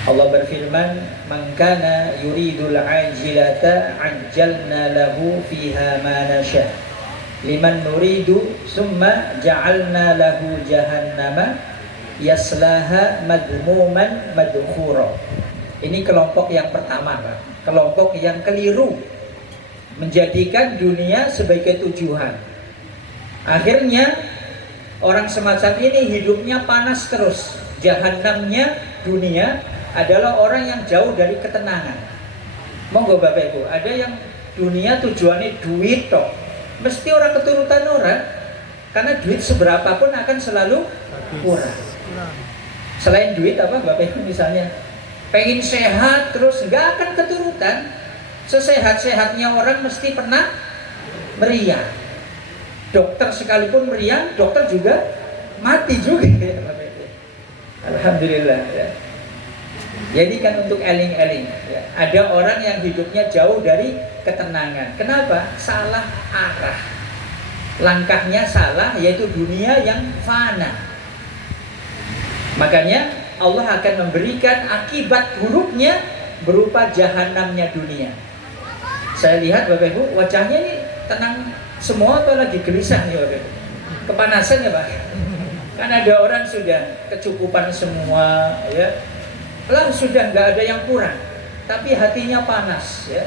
Allah berfirman, "Man kana yuridul ajilata ajjalna lahu fiha ma nasha' liman nuridu summa ja'alna lahu jahannama yaslaha madmuman madkhura." Ini kelompok yang pertama, Pak. Kelompok yang keliru menjadikan dunia sebagai tujuan. Akhirnya orang semacam ini hidupnya panas terus. Jahannamnya dunia adalah orang yang jauh dari ketenangan. Monggo Bapak Ibu, ada yang dunia tujuannya duit toh. Mesti orang keturutan orang, karena duit seberapa pun akan selalu kurang. Selain duit apa Bapak Ibu misalnya pengen sehat terus nggak akan keturutan. Sesehat-sehatnya orang mesti pernah meriang. Dokter sekalipun meriang, dokter juga mati juga ya Bapak Ibu. Alhamdulillah ya. Jadi kan untuk eling-eling ya. Ada orang yang hidupnya jauh dari ketenangan. Kenapa? Salah arah. Langkahnya salah, yaitu dunia yang fana. Makanya Allah akan memberikan akibat buruknya berupa jahanamnya dunia. Saya lihat Bapak Ibu, wajahnya ini tenang semua atau lagi gelisah nih Bapak Ibu? Kepanasan ya Pak? Kan ada orang sudah kecukupan semua ya. Lah sudah nggak ada yang kurang, tapi hatinya panas ya.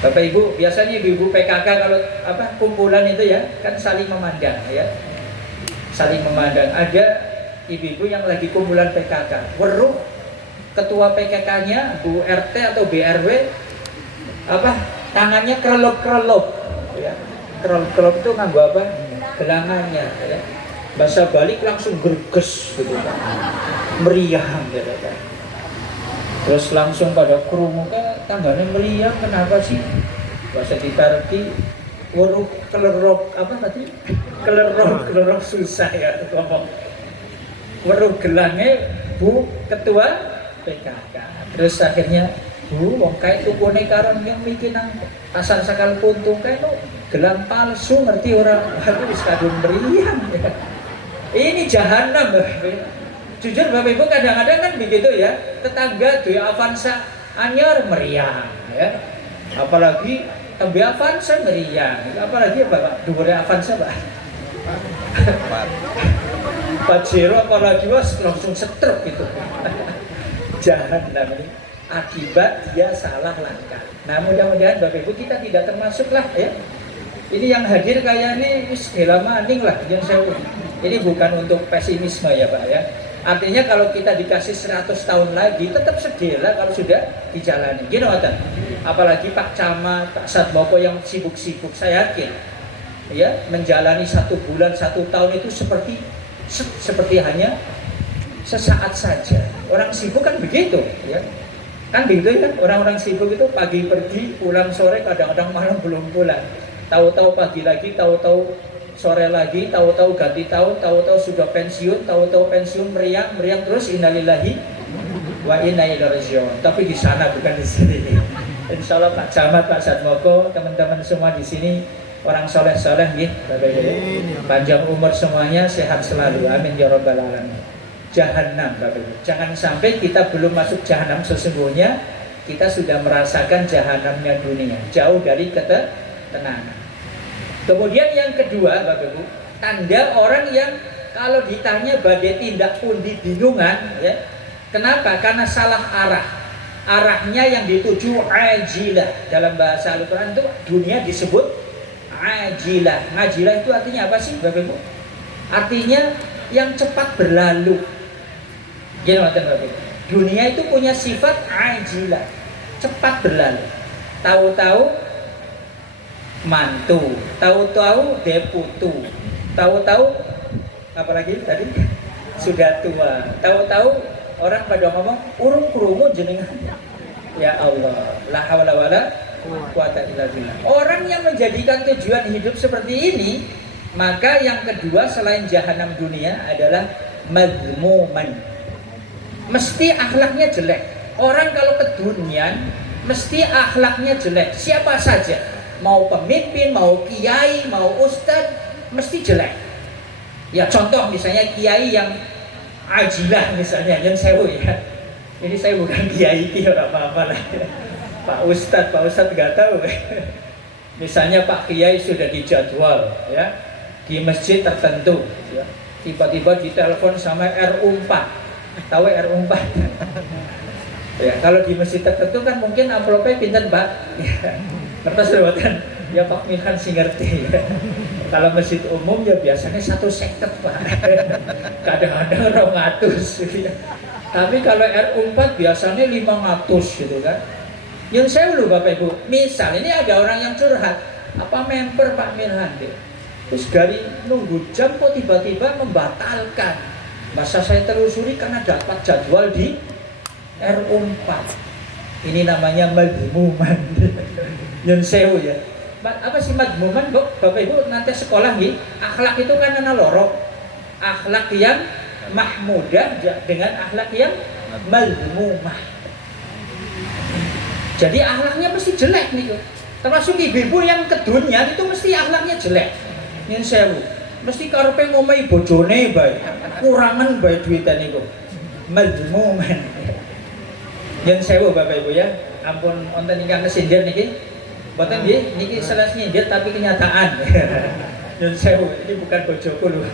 Bapak Ibu, biasanya ibu PKK kalau apa kumpulan itu ya kan saling memandang ya, saling memandang. Ada ibu-ibu yang lagi kumpulan PKK, weruh ketua PKK-nya Bu RT atau BRW apa tangannya kerelop-kerelop ya. Kerelop-kerelop itu nganggo apa? Gelangannya ya. Bahasa balik langsung greges gitu kan. Meriang gitu kan. Terus langsung pada krungu kan tanggane meriang, kenapa sih? Bahasa ditarti waduh kelerop apa tadi? Kelerop susah ya ngomong. Waduh gelangnya Bu ketua PKK. Terus akhirnya Bu wong kae tukune karon yang mikir nang pasar sakal puntung kae no gelang palsu ngerti orang. Aku wis kadung meriang ya. Ini jahanam jujur Bapak Ibu kadang-kadang kan begitu ya, tetangga duwe Avanza anyar meriang ya, apalagi tembe Avanza meriang, apalagi Bapak dhuwure Avanza Pak Pajero apalagi was langsung setruk gitu. Jahanam ini akibat dia salah langkah. Nah mudah-mudahan Bapak Ibu kita tidak termasuk lah ya. Ini yang hadir kayak ini wis gela maning lah yang saya. Ini bukan untuk pesimisme ya Pak ya. Artinya kalau kita dikasih 100 tahun lagi tetap sedih lah kalau sudah dijalani. Gini Watan. Apalagi Pak Camat, Pak Satmoko yang sibuk-sibuk, saya yakin ya menjalani 1 bulan, 1 tahun itu seperti hanya sesaat saja. Orang sibuk kan begitu ya. Kan begitu kan orang-orang sibuk itu pagi pergi, pulang sore, kadang-kadang malam belum pulang. Tahu-tahu pagi lagi, tahu-tahu sore lagi, tahu-tahu ganti tahun, tahu-tahu sudah pensiun, tahu-tahu pensiun meriang terus innalillahi wa inna ilaihi raji'un. Tapi di sana bukan di sini. Insya Allah Pak Camat, Pak Satmoko, teman-teman semua di sini orang soleh-soleh gitu. Panjang umur semuanya, sehat selalu. Amin ya rabbal alamin. Jahanam Bapak Ibu. Jangan sampai kita belum masuk jahanam sesungguhnya kita sudah merasakan jahanamnya dunia, jauh dari ketenangan. Kemudian yang kedua Bapak Ibu, tanda orang yang kalau ditanya badai tindak pundi bingungan ya. Kenapa? Karena salah arah. Arahnya yang dituju ajilah. Dalam bahasa Al-Qur'an itu dunia disebut ajilah. Ajilah itu artinya apa sih Bapak Ibu? Artinya yang cepat berlalu. Gini dunia itu punya sifat ajilah, cepat berlalu. Tahu-tahu mantu, tahu-tahu deputu, tahu-tahu apalagi tadi sudah tua, tahu-tahu orang pada ngomong urung krungu jenengan. Ya Allah, la haula wala quwata illa billah. Orang yang menjadikan tujuan hidup seperti ini, maka yang kedua selain jahanam dunia adalah madmuman. Mesti akhlaknya jelek. Orang kalau kedunian mesti akhlaknya jelek. Siapa saja, mau pemimpin, mau kiai, mau ustadz, mesti jelek. Ya contoh misalnya kiai yang ajilah misalnya, yang sewu ya. Ini saya bukan kiai, orang apa-apa lah. Pak Ustadz nggak tahu. Misalnya Pak Kiai sudah dijadwal ya di masjid tertentu, ya. Tiba-tiba ditelepon sama RU4. Tahu RU4? Ya, kalau di masjid tertentu kan mungkin amplopnya pinten Pak. Kertas lewatan. Ya Pak Milhan sih ngerti. Ya. Kalau masjid umum ya biasanya 1 sektor Pak. Kadang-kadang 200. Ya. Tapi kalau RU4 biasanya 500 gitu kan. Yang saya dulu Bapak Ibu, misal ini ada orang yang curhat, apa member Pak Milhan deh. Terus dari nunggu jam kok tiba-tiba membatalkan. Masa saya telusuri karena dapat jadwal di RU4. Ini namanya madmuman. Yang sewu ya. Apa sih madmuman Bapak Ibu nanti sekolah nih, akhlak itu kan ana loro. Akhlak yang mahmudah dengan akhlak yang madmumah. Jadi akhlaknya mesti jelek nih. Termasuk ibu-ibu yang kedunian itu mesti akhlaknya jelek. Yen sewu, mesti karepe ngomahi bojone bae, kurangan bae duitan niku. Madmuman. Yen sewu Bapak Ibu ya, ampun wonten ingkang kesindir niki. Mboten nggih, niki salah sindir tapi kenyataan. Yen sewu, ini bukan bojoku lho.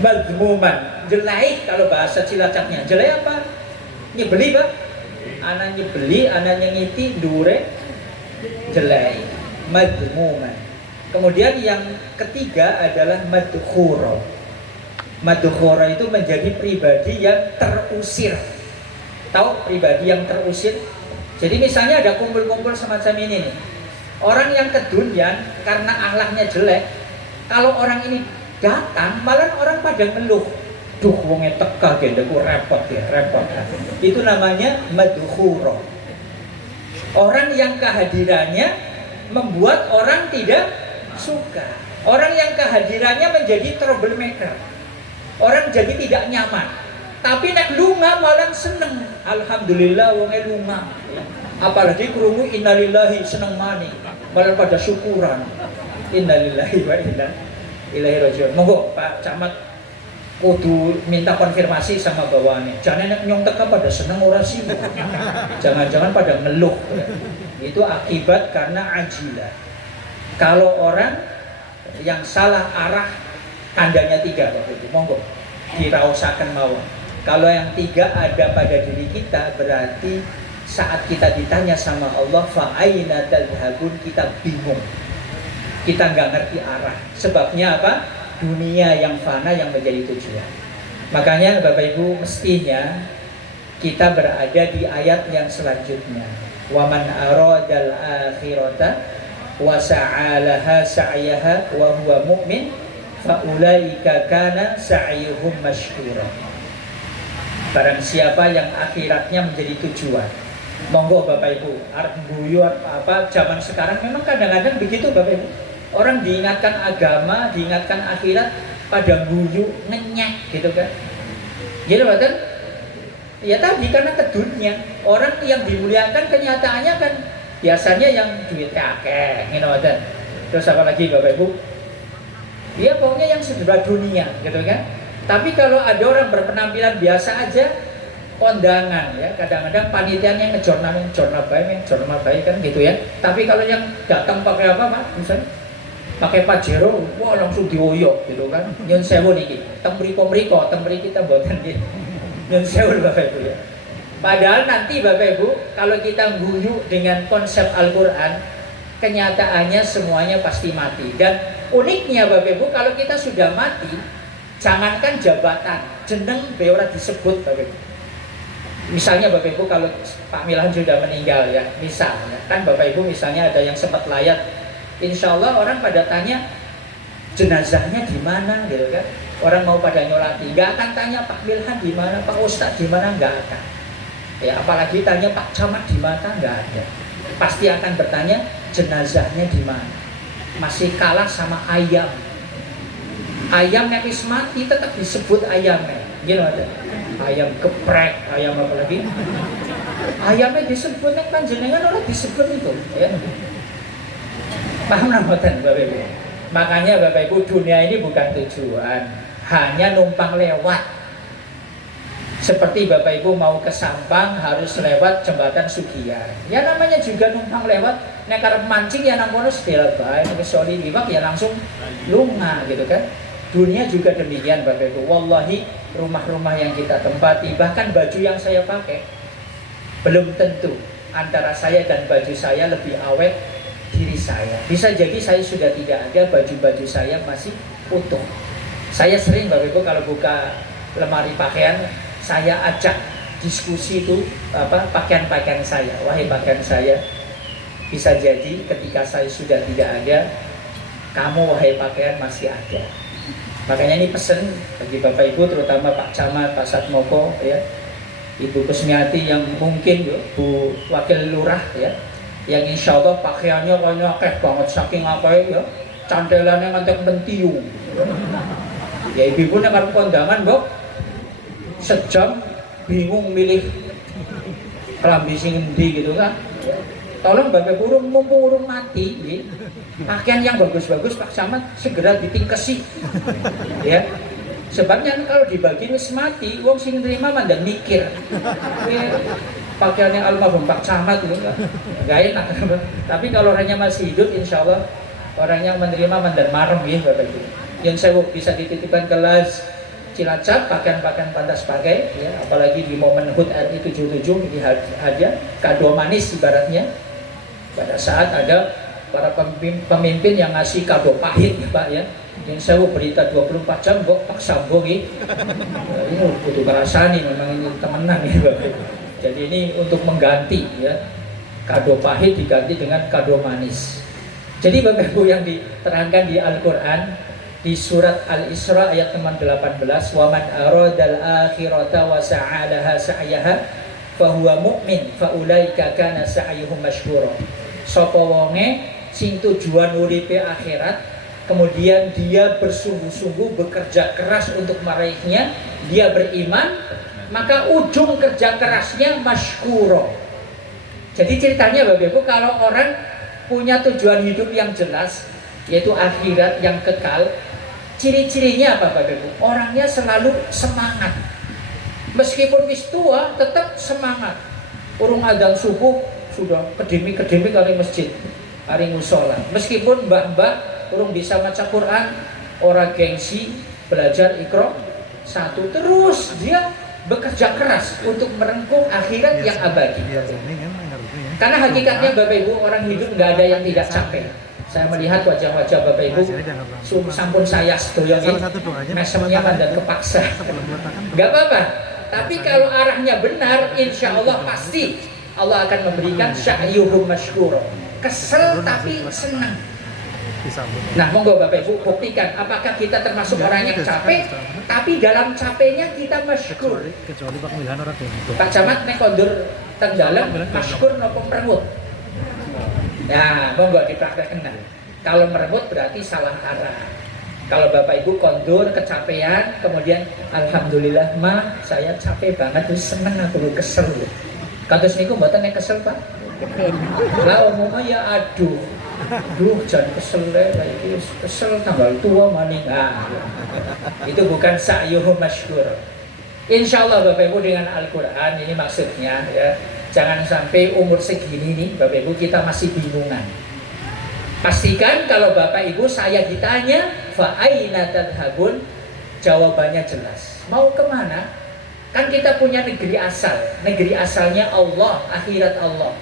Madmuman, jelek kalau bahasa Cilacapnya. Jelek apa? Nyebeli Pak. Anaknya beli, anaknya ngiti, dure, jelek, madmuman. Kemudian yang ketiga adalah madkhura. Madkhura itu menjadi pribadi yang terusir. Tahu pribadi yang terusir? Jadi misalnya ada kumpul-kumpul semacam ini nih. Orang yang kedunian karena akhlaknya jelek, kalau orang ini datang, malah orang pada ngeluh. Duh, wonge teka gendeku repot ya, repot. Itu namanya madkhura. Orang yang kehadirannya membuat orang tidak suka. Orang yang kehadirannya menjadi troublemaker. Orang jadi tidak nyaman. Tapi nek lunga malah seneng. Alhamdulillah wonge lunga. Apalagi krungu innalillahi seneng mani. Malah pada syukuran. Innalillahi wa inna ilaihi rajiun. Monggo Pak Camat kudu minta konfirmasi sama bawahannya. Jangan nyong teka pada seneng ora sih. Jangan-jangan pada ngeluh. Itu akibat karena ajilah. Kalau orang yang salah arah, tandanya 3 Bapak Ibu. Monggo diraosaken mawon. Kalau yang 3 ada pada diri kita, berarti saat kita ditanya sama Allah, fa aina tadhhabun, kita bingung. Kita nggak ngerti arah. Sebabnya apa? Dunia yang fana yang menjadi tujuan. Makanya Bapak Ibu mestinya kita berada di ayat yang selanjutnya. Wa man aradal akhirata wa sa'alaha sa'yaha wa huwa mu'min fa ulaika kana sa'yuhum masykura. Barang siapa yang akhiratnya menjadi tujuan. Monggo Bapak Ibu, arep guyu apa zaman sekarang memang kadang-kadang begitu Bapak Ibu. Orang diingatkan agama, diingatkan akhirat, pada guyu, ngenyek gitu kan. Gitu betul? Ya tadi karena kedunian. Orang yang dimuliakan kenyataannya kan biasanya yang duitnya akeh, gitu betul. Terus apa lagi Bapak Ibu? Dia pokoknya yang sederhana dunia, gitu kan. Tapi kalau ada orang berpenampilan biasa aja, kondangan ya, kadang-kadang panitianya ngejor baik kan gitu ya. Tapi kalau yang datang pakai apa Pak? Misalnya pakai pajero, wah langsung dioyok gitu kan. Nyun sewu niki, teng mriko teng mriki kita mboten nggih. Nyun sewu Bapak Ibu ya. Padahal nanti Bapak Ibu, kalau kita guyu dengan konsep Al-Qur'an, kenyataannya semuanya pasti mati. Dan uniknya Bapak Ibu, kalau kita sudah mati, jangankan jabatan, jeneng beora disebut Bapak Ibu. Misalnya Bapak Ibu kalau Pak Milhan sudah meninggal ya, misalnya kan Bapak Ibu misalnya ada yang sempat layat, insya Allah orang pada tanya jenazahnya di mana gitu kan. Orang mau pada nyolati, nggak akan tanya Pak Milhan di mana, Pak Ustadz di mana, nggak akan. Ya apalagi tanya Pak Camat di mana, nggak ada. Pasti akan bertanya jenazahnya di mana. Masih kalah sama ayam. Ayam yang wis mati tetap disebut ayamnya. Gitu ada. Ayam geprek, ayam apa lagi? Ayamnya disebut yang panjenengan orang disebut itu. Ya. Paham namanya Bapak Ibu? Makanya Bapak Ibu, dunia ini bukan tujuan, hanya numpang lewat. Seperti Bapak Ibu mau ke Sampang harus lewat jembatan Sugian. Ya namanya juga numpang lewat. Nek arep mancing ya nang kono sedela bae, nek soli liwak ya langsung lunga gitu kan. Dunia juga demikian Bapak Ibu. Wallahi rumah-rumah yang kita tempati, bahkan baju yang saya pakai belum tentu antara saya dan baju saya lebih awet diri saya. Bisa jadi saya sudah tidak ada, baju-baju saya masih utuh. Saya sering Bapak Ibu kalau buka lemari pakaian, saya ajak diskusi itu pakaian-pakaian saya. Wahai pakaian saya, bisa jadi ketika saya sudah tidak ada, kamu wahai pakaian masih ada. Makanya ini pesan bagi Bapak Ibu, terutama Pak Camat, Pak Satmoko, ya, Ibu Kusmiati yang mungkin Bu Wakil Lurah, ya, yang insya Allah pakaiannya kayaknya akeh banget saking apa ya, cantelannya ngantek mentiung. Ya ibu-ibu nek kondangan kok sejam bingung milih kelambi sing endi gitu kan. Tolong Bapak Ibu mumpung urung mati, ya, pakaian yang bagus-bagus Pak Camat segera ditingkesi. Ya. Sebabnya kalau dibagi wis mati, wong sing nerima mandan mikir. Pakaiannya almarhum Pak Camat itu enggak enak. Tapi kalau orangnya masih hidup, insya Allah orang yang menerima mandan marem ya Bapak Ibu. Yang saya bisa dititipkan kelas Cilacap, pakaian-pakaian pantas pakai, ya, apalagi di momen HUT RI 77 ini hadiah kado manis ibaratnya. Pada saat ada para pemimpin yang ngasih kado pahit ya Pak ya, yang saya berita 24 jam kok Pak Sambo ini butuh kerasani, memang ini temenan ya Bapak. Jadi ini untuk mengganti ya, kado pahit diganti dengan kado manis. Jadi Bapak Ibu yang diterangkan di Al-Quran di surat Al-Isra ayat 18, wa man aradal akhirata wa sa'alaha sa'yaha fahuwa mu'min faulaika kana sa'yuhum masyhura. Sapa wonge sing tujuan uripe akhirat, kemudian dia bersungguh-sungguh bekerja keras untuk meraihnya, dia beriman, maka ujung kerja kerasnya masyhura. Jadi ceritanya Bapak Ibu, kalau orang punya tujuan hidup yang jelas, yaitu akhirat yang kekal, ciri-cirinya apa Bapak Ibu? Orangnya selalu semangat. Meskipun wis tua tetap semangat. Urung adzan subuh sudah kedemi-kedemi kali masjid, hari musola. Meskipun mbak-mbak urung bisa baca Quran, orang gengsi belajar Iqra 1, terus dia bekerja keras untuk merengkuh akhirat yang abadi. Karena hakikatnya Bapak Ibu, orang hidup nggak ada yang tidak capek. Saya melihat wajah-wajah Bapak Ibu sampun saya sedoyo mesemnya dan kepaksa. Nggak apa-apa. Tapi kalau arahnya benar, insya Allah pasti Allah akan memberikan sa'yuhum masyhura. Kesel tapi senang. Nah, monggo Bapak Ibu buktikan apakah kita termasuk orang yang capek, tapi dalam capeknya kita masyhur. Kecuali Pak Milhan orang itu. Pak Camat nek kondur teng dalem masyhur napa merengut. Nah, monggo dipraktekkan. Kalau merengut berarti salah arah. Kalau Bapak Ibu kondur kecapean, kemudian alhamdulillah mah saya capek banget, tuh seneng aku kesel. Kados niku mboten nek kesel, Pak. Lah umumnya ya aduh. Duh, jangan kesel deh, kesel tanggal tua maning. Nah, itu bukan sa'yuhum masyhur. Insya Allah Bapak Ibu dengan Al-Quran ini maksudnya ya, jangan sampai umur segini nih Bapak Ibu kita masih bingungan. Pastikan kalau Bapak Ibu saya ditanya fa aina tadhhabun, jawabannya jelas. Mau kemana? Kan kita punya negeri asal, negeri asalnya Allah, akhirat Allah.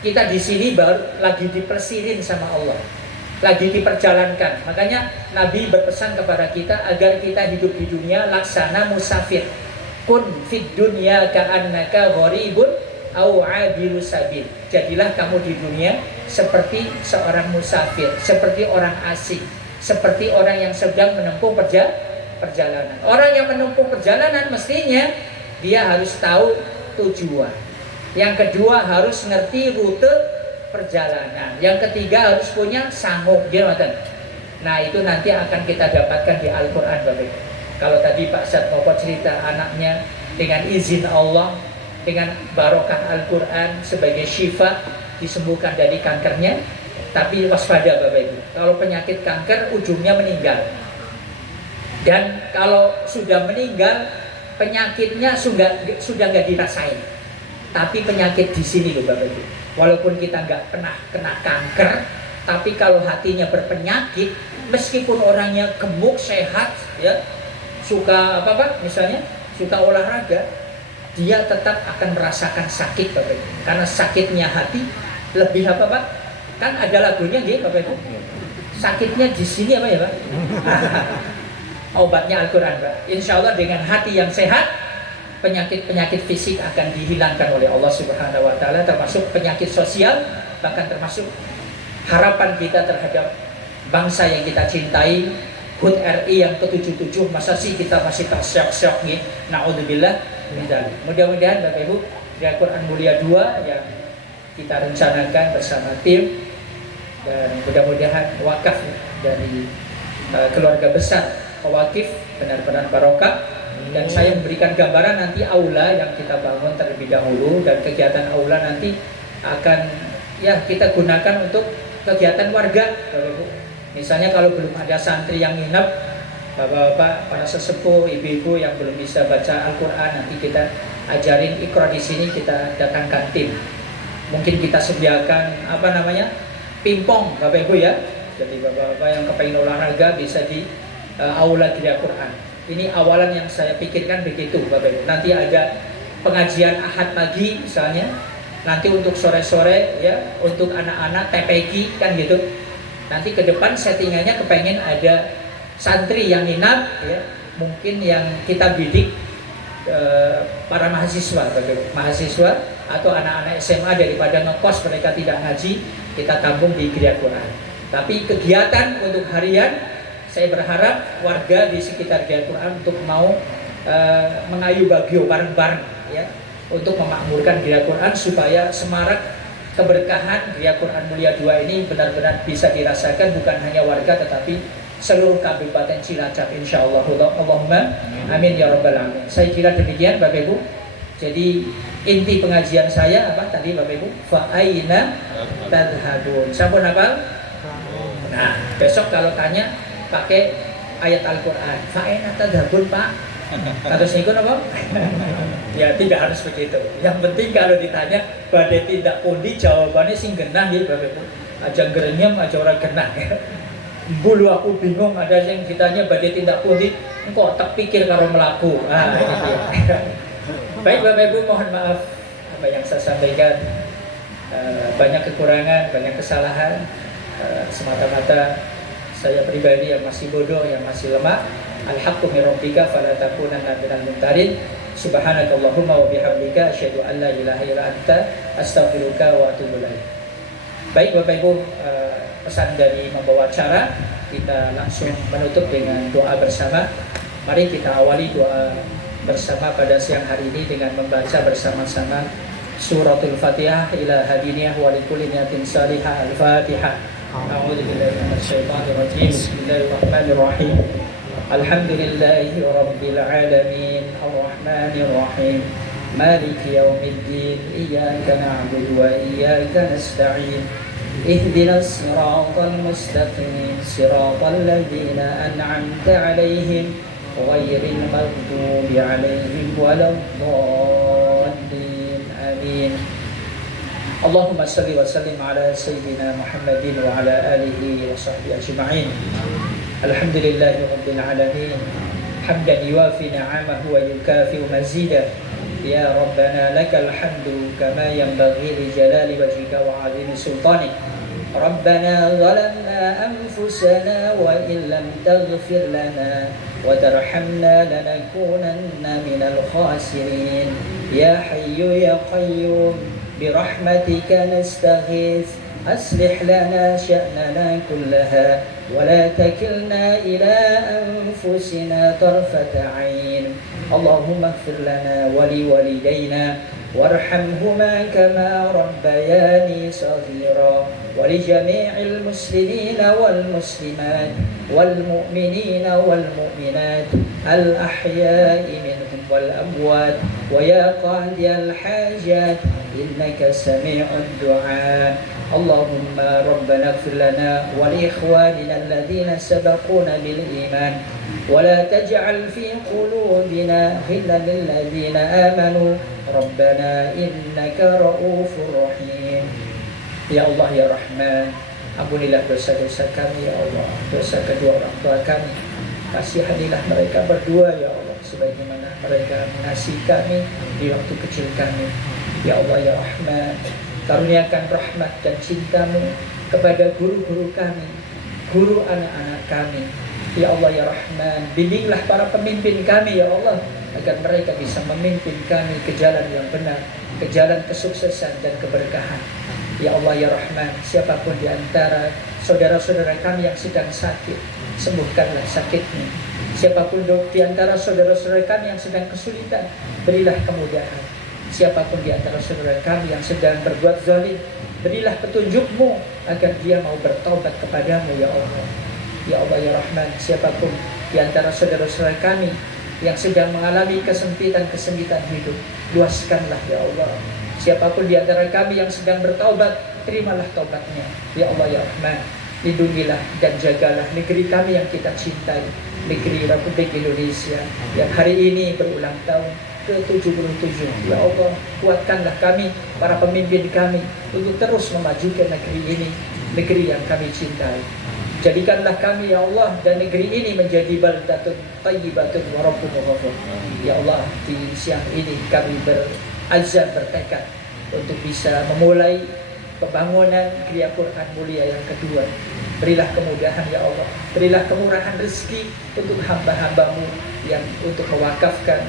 Kita di sini baru lagi dipersirin sama Allah. lagi diperjalankan. Makanya Nabi berpesan kepada kita agar kita hidup di dunia laksana musafir. Kun fid dunya ka'annaka gharibun au 'abiru sabil. Jadilah kamu di dunia seperti seorang musafir, seperti orang asing, seperti orang yang sedang menempuh perjalanan. Orang yang menempuh perjalanan mestinya dia harus tahu tujuan. Yang kedua harus ngerti rute perjalanan. Yang ketiga harus punya sanggup, gitu. Nah itu nanti akan kita dapatkan di Al-Quran, Bapak. Kalau tadi Pak Ustadz mau cerita anaknya dengan izin Allah, dengan barokah Al-Quran sebagai syifa disembuhkan dari kankernya. Tapi waspada Bapak Ibu, kalau penyakit kanker ujungnya meninggal. Dan kalau sudah meninggal penyakitnya sudah nggak dirasain. Tapi penyakit di sini loh Bapak Ibu. Walaupun kita nggak pernah kena kanker, tapi kalau hatinya berpenyakit, meskipun orangnya gemuk, sehat, ya, suka misalnya suka olahraga, dia tetap akan merasakan sakit, Bapak Ibu. Karena sakitnya hati lebih Pak? Kan ada lagunya gitu, Bapak Ibu. Sakitnya di sini ya Pak? Obatnya Al-Quran, Pak. Insya Allah dengan hati yang sehat, penyakit-penyakit fisik akan dihilangkan oleh Allah Subhanahu wa taala, termasuk penyakit sosial, bahkan termasuk harapan kita terhadap bangsa yang kita cintai, HUT RI yang ke-77, masa sih kita masih tersyok-syok nih. Naudzubillah min dzalik. Mudah-mudahan Bapak Ibu, di Al-Quran Mulia 2 yang kita rencanakan bersama tim, dan mudah-mudahan wakaf dari keluarga besar pewakif benar-benar barokah. Dan saya memberikan gambaran nanti aula yang kita bangun terlebih dahulu, dan kegiatan aula nanti akan ya kita gunakan untuk kegiatan warga, Bapak Ibu. Misalnya kalau belum ada santri yang nginep, bapak-bapak, para sesepuh, ibu-ibu yang belum bisa baca Al-Quran, nanti kita ajarin Iqra di sini, kita datangkan tim. Mungkin kita sediakan pingpong, Bapak Ibu ya. Jadi bapak-bapak yang kepengen olahraga bisa di aula Gria Quran. Ini awalan yang saya pikirkan begitu, Bapak Ibu. Nanti ada pengajian Ahad pagi misalnya. Nanti untuk sore-sore ya, untuk anak-anak TPQ kan gitu. Nanti ke depan settingannya kepengen ada santri yang nginap ya, mungkin yang kita bidik para mahasiswa, Bapak Ibu. Mahasiswa atau anak-anak SMA daripada ngekos mereka tidak ngaji, kita tampung di Gria Quran. Tapi kegiatan untuk harian, saya berharap warga di sekitar Gria Quran untuk mau mengayu bagio bareng-bareng ya, untuk memakmurkan Gria Quran supaya semarak keberkahan Gria Quran Mulia 2 ini benar-benar bisa dirasakan bukan hanya warga tetapi seluruh Kabupaten Cilacap insyaallah. Allahumma amin ya rabbal alamin. Saya kira demikian Bapak Ibu. Jadi inti pengajian saya apa tadi Bapak Ibu? Fa aina tadhhabun. Sampun hafal? Nah, besok kalau tanya pakai ayat Al-Quran. Fa'ena tadhabun Pak. Harus ikut apa? Ya tidak harus begitu. Yang penting kalau ditanya badai tidak pundi, jawabannya sing genah ya Bapak Ibu. Aja gerenyem, aja orang genah ya. Bulu aku bingung, ada yang ditanya badai tidak pundi, engkau tak pikir karo melaku. Baik Bapak Ibu, mohon maaf apa yang saya sampaikan. Banyak kekurangan, banyak kesalahan. Semata-mata saya pribadi yang masih bodoh, yang masih lemah. Al-haqqu min rabbika fala takunanna minal mumtarin. Subhanakallahumma wa bihamdika asyhadu an la ilaha illa anta astaghfiruka wa atubu ilaik. Baik Bapak Ibu, pesan dari membawa acara, kita langsung menutup dengan doa bersama. Mari kita awali doa bersama pada siang hari ini dengan membaca bersama-sama suratul Fatihah ila hadiniyah wa likulli niyatin salihah. Al-Fatihah. A'udzu billahi minasyaitonir rajim. Bismillahirrahmanirrahim. Alhamdulillahi rabbil alamin. Arrahmanir rahim. Maliki yaumiddin. Iyyaka na'budu wa iyyaka nasta'in. Ihdinas siratal mustaqim. Siratal ladzina an'amta 'alaihim ghairil maghdubi 'alaihim waladdallin. Amin. Allahumma salli wa sallim ala sayyidina Muhammadin wa ala alihi wa sahbihi ajma'in. Alhamdulillahi rabbil alamin. Hamdan yuwafi ni'amahu wa yukafi'u mazidah. Ya Rabbana lakal hamdu kama yanbaghi li jalali wajhika wa 'azimi sultanik. ربنا ظلمنا أنفسنا وإن لم تغفر لنا وترحمنا لنكونن من الخاسرين يا حي يا قيوم برحمتك نستغيث أصلح لنا شأننا كلها ولا تكلنا إلى أنفسنا طرفة عين اللهم اغفر لنا ولوالدينا وارحمهما كما ربياني صغيرا ولجميع المسلمين والمسلمات والمؤمنين والمؤمنات الأحياء منهم والأموات ويا قاضي الحاجات إنك سميع الدعاء اللهم ربنا اغفر لنا ولإخواننا الذين سبقونا بالإيمان ولا تجعل في قلوبنا غلا للذين آمنوا ربنا إنك رؤوف رحيم Ya Allah ya Rahman, ampunilah dosa-dosa kami ya Allah, dosa kedua orang tua kami. Kasihanilah mereka berdua ya Allah, sebagaimana mereka mengasihi kami di waktu kecil kami. Ya Allah ya Rahman, karuniakan rahmat dan cintamu kepada guru-guru kami, guru anak-anak kami. Ya Allah ya Rahman, bimbinglah para pemimpin kami ya Allah, agar mereka bisa memimpin kami ke jalan yang benar, ke jalan kesuksesan dan keberkahan. Ya Allah ya Rahman, siapapun di antara saudara-saudara kami yang sedang sakit, sembuhkanlah sakitnya. Siapapun di antara saudara-saudara kami yang sedang kesulitan, berilah kemudahan. Siapapun di antara saudara kami yang sedang berbuat zalim, berilah petunjuk-Mu agar dia mau bertaubat kepadamu ya Allah. Ya Allah ya Rahman, siapapun di antara saudara-saudara kami yang sedang mengalami kesempitan hidup, luaskanlah ya Allah. Siapapun di antara kami yang sedang bertaubat, terimalah taubatnya. Ya Allah ya Rahman, lindungilah dan jagalah negeri kami yang kita cintai, negeri Republik Indonesia yang hari ini berulang tahun ke-77. Ya Allah, kuatkanlah kami, para pemimpin kami, untuk terus memajukan negeri ini, negeri yang kami cintai. Jadikanlah kami ya Allah dan negeri ini menjadi baldatun thayyibatun wa rabbun ghafur. Ya Allah, di siang ini kami berazam bertekad untuk bisa memulai pembangunan Kriya Quran Mulia yang kedua. Berilah kemudahan ya Allah, berilah kemurahan rezeki untuk hamba-Hamba-Mu yang untuk mewakafkan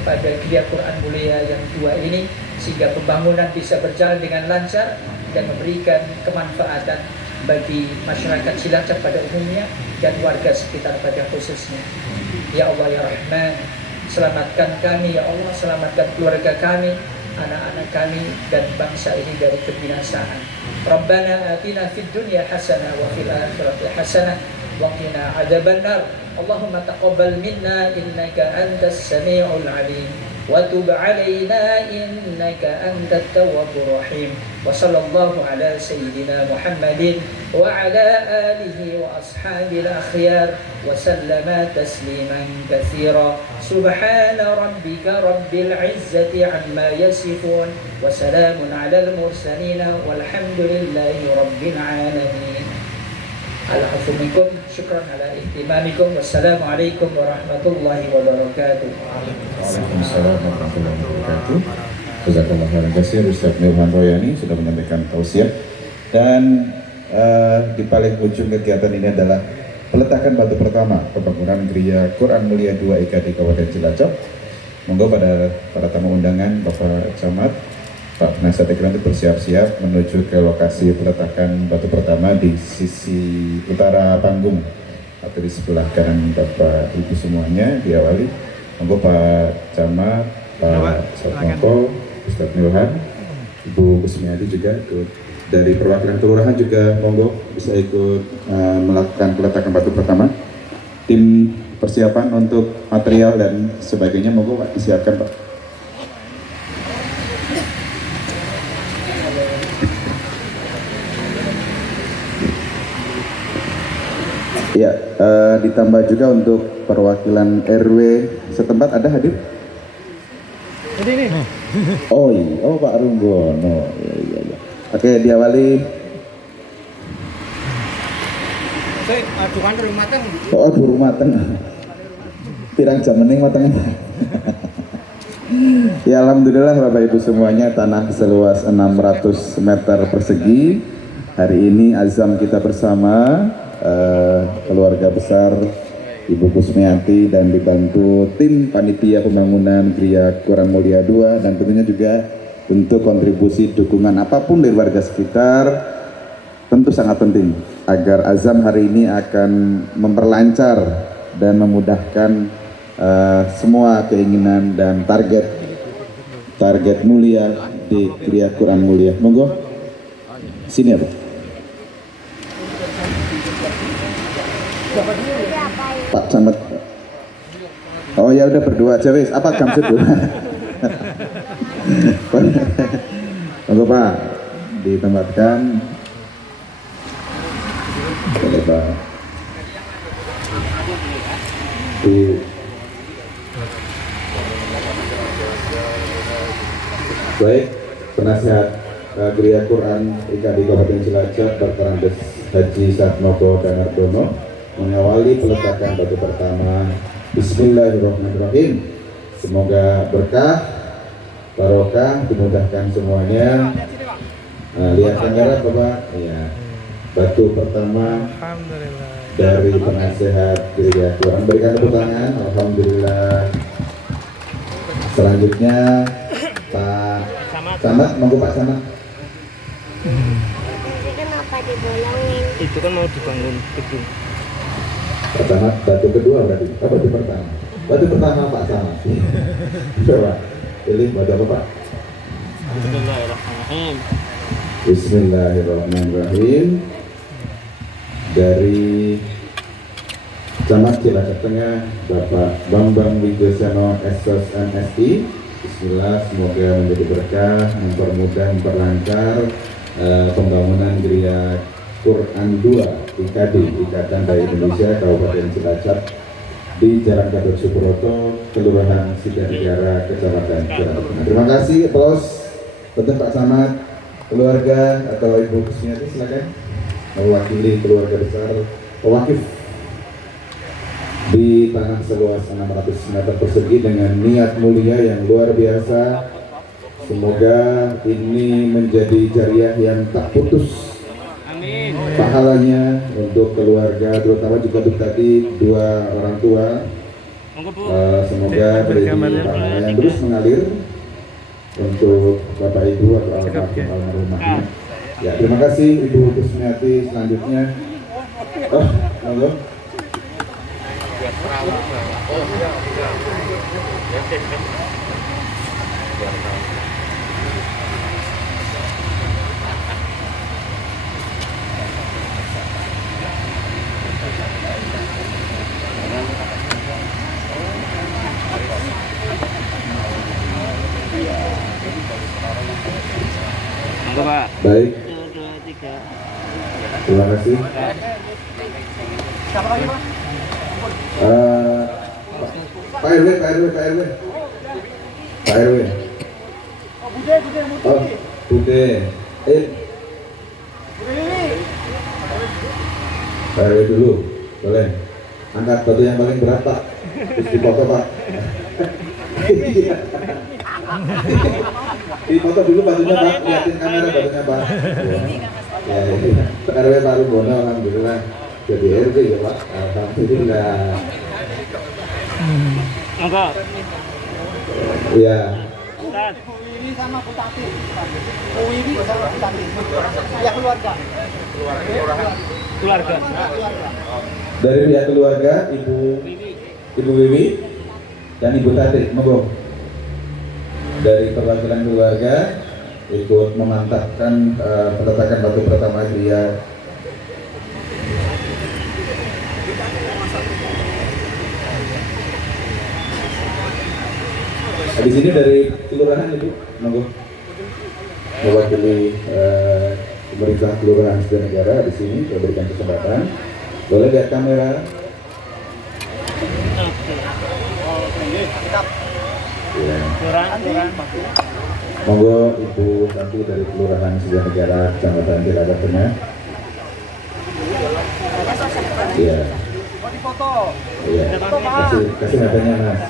kepada Kriya Quran Mulia yang kedua ini, sehingga pembangunan bisa berjalan dengan lancar dan memberikan kemanfaatan bagi masyarakat Cilacap pada umumnya dan warga sekitar pada khususnya. Ya Allah ya Rahman, selamatkan kami ya Allah, selamatkan keluarga kami, anak-anak kami dan bangsa ini dari kebinasaan. Rabbana atina fid dunya hasanah wa fil akhirati hasanah wa qina adzabannar. Allahumma taqabbal minna innaka antas samiul alim wa tub alaina innaka antat tawwabur rahim. Wa sallallahu ala sayyidina Muhammadin wa ala alihi wa ashabil akhyar wa sallama tasliman katsira. Subhana rabbika rabbil izzati amma yasifun wa salamun alal mursalin walhamdulillahi rabbil alamin. Alhamdulillah, syukran ala ihtimamikum. Wassalamualaikum warahmatullahi wabarakatuh. Waalaikumsalam warahmatullahi wabarakatuh. Jazakallah khairan katsir Ustaz Milhan Royani sudah menyampaikan tausiah, dan di paling ujung kegiatan ini adalah peletakan batu pertama pembangunan Kriya Quran Mulia 2 IKD Kabupaten Cilacap. Monggo pada para tamu undangan, Bapak Camat, Pak Penasihat Iklan bersiap-siap menuju ke lokasi peletakan batu pertama di sisi utara panggung atau di sebelah kanan Bapak Ibu semuanya. Diawali monggo Pak Camat, Pak Satmoko, Ustadz Milhan, Ibu Kusmiadi juga ikut dari perwakilan kelurahan juga monggo bisa ikut melakukan peletakan batu pertama. Tim persiapan untuk material dan sebagainya monggo Pak disiapkan Pak. Ya, ditambah juga untuk perwakilan RW setempat ada hadir? Ini. Oh iya, oh Pak Runggono. Iya. Oke, diawali. Oh, durung mateng. Pirang jam mending mateng. Ya, alhamdulillah Bapak Ibu semuanya, tanah seluas 600 meter persegi hari ini azam kita bersama keluarga besar Ibu Kusmiati dan dibantu tim panitia pembangunan Gria Quran Mulia 2 dan tentunya juga untuk kontribusi dukungan apapun dari warga sekitar tentu sangat penting agar azam hari ini akan memperlancar dan memudahkan semua keinginan dan target mulia di Gria Quran Mulia. Monggo sini ya Pak Camat. Oh ya udah berdua aja wis. Apa jam dulu? Monggo Pak ditempatkan. Boleh Pak. Baik, penasihat Gria Quran IKD Kabupaten Cilacap Berperandes Haji Satmoko Danardono mengawali peletakan batu pertama. Bismillahirrahmanirrahim. Semoga berkah, barokah, dimudahkan semuanya. Lihat kamera Bapak. Ya. Batu pertama dari penasihat Gria Quran. Berikan tepuk tangan. Alhamdulillah. Selanjutnya Pak Camat, monggo Pak Camat. Kenapa dibolongin? Itu kan mau dibangun gedung. Pak Camat, batu kedua berarti. Batu pertama. Batu pertama Pak Camat. Coba pilih batu apa Pak? Bismillahirrahmanirrahim. Bismillahirrahmanirrahim. Dari Camat Cilacap Tengah, Bapak Bambang Wijosono SOS MSI. Bismillah, semoga menjadi berkah, mempermudah, memperlancar pembangunan Gria Quran 2 IKD, Ikatan Dai Indonesia Kabupaten Cilacap di Jalan Gatot Subroto, Kelurahan Sidanegara, Kecamatan Cilacap. Terima kasih, aplaus untuk Pak Camat, keluarga atau Ibu Kusmiati, silakan mewakili keluarga besar pewakif di tanah seluas 600 meter persegi dengan niat mulia yang luar biasa. Semoga ini menjadi jariah yang tak putus pahalanya untuk keluarga, terutama juga untuk tadi dua orang tua. Semoga beri pahala yang terus mengalir untuk Bapak Ibu atau almarhumah. Ya, terima kasih Ibu Kusmiati. Selanjutnya, monggo. Baik. Terima kasih. Pak RW. Oh, Bude. Pak RW dulu, boleh. Angkat batu yang paling berat Pak. Terus dipoto Pak. Dipoto dulu batunya Pak, liatin kamera batunya Pak. Ya, Pak RW Pak Rubono, alhamdulillah jadi RW ya Pak. Alhamdulillah. Enggak. Iya. Bu Wiwi sama Bu Tati. Bu Wiwi sama Bu Tati. Ya keluarga. Keluarga. Dari pihak keluarga Ibu Wiwi dan Ibu Tati, monggo. Dari perwakilan keluarga ikut memantapkan peletakan batu pertama Gria. Di sini dari kelurahan Ibu, monggo. Mewakili pemerintah kelurahan Sidanegara di sini, saya berikan kesempatan. Boleh lihat kamera. Ya. Monggo Ibu Tanti dari Kelurahan Sidanegara, Kecamatan Cilacap Tengah. Iya. Iya. Kasih nadanya Mas.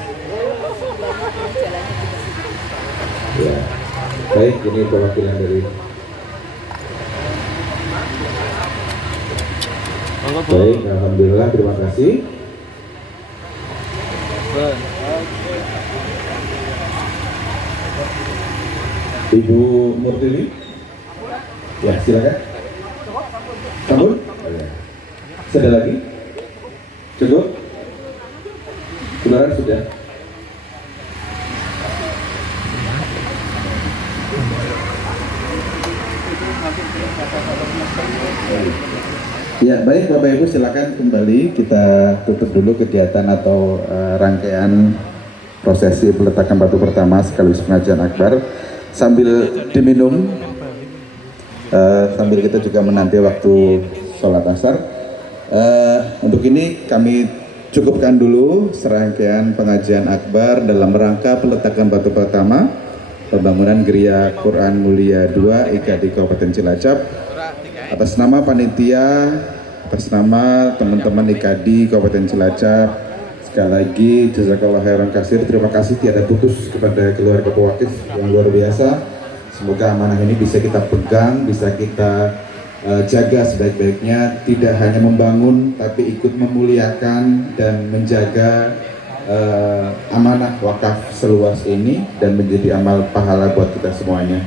Ya. Baik, ini perwakilan dari Baik, alhamdulillah, terima kasih. Ibu Murtili, ya silakan. Sambut. Sudah lagi? Cukup? Keluaran sudah. Ya baik Bapak Ibu, silakan kembali, kita tutup dulu kegiatan atau rangkaian prosesi peletakan batu pertama sekaligus pengajian akbar sambil diminum, sambil kita juga menanti waktu sholat asar. Untuk ini kami cukupkan dulu serangkaian pengajian akbar dalam rangka peletakan batu pertama pembangunan Geria Quran Mulia 2 IKD Kabupaten Cilacap. Atas nama panitia, atas nama teman-teman IKD Kabupaten Cilacap, sekali lagi jazakallah khairan katsir, terima kasih tiada putus kepada keluarga pewakif yang luar biasa. Semoga amanah ini bisa kita pegang, bisa kita jaga sebaik-baiknya, tidak hanya membangun tapi ikut memuliakan dan menjaga amanah wakaf seluas ini dan menjadi amal pahala buat kita semuanya.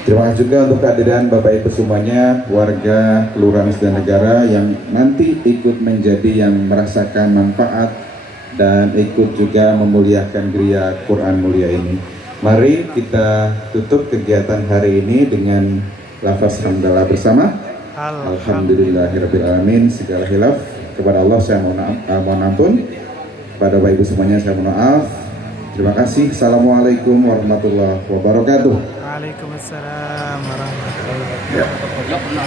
Terima kasih juga untuk kehadiran Bapak Ibu semuanya, warga Kelurahan Setiap Negara yang nanti ikut menjadi yang merasakan manfaat dan ikut juga memuliakan Geria Quran Mulia ini. Mari kita tutup kegiatan hari ini dengan lafaz hamdalah bersama. Alhamdulillahirrabbilalamin. Segala hilaf kepada Allah saya mohon ampun. Kepada Bapak Ibu semuanya saya mohon maaf. Terima kasih. Assalamualaikum warahmatullahi wabarakatuh. Waalaikumsalam warahmatullahi wabarakatuh.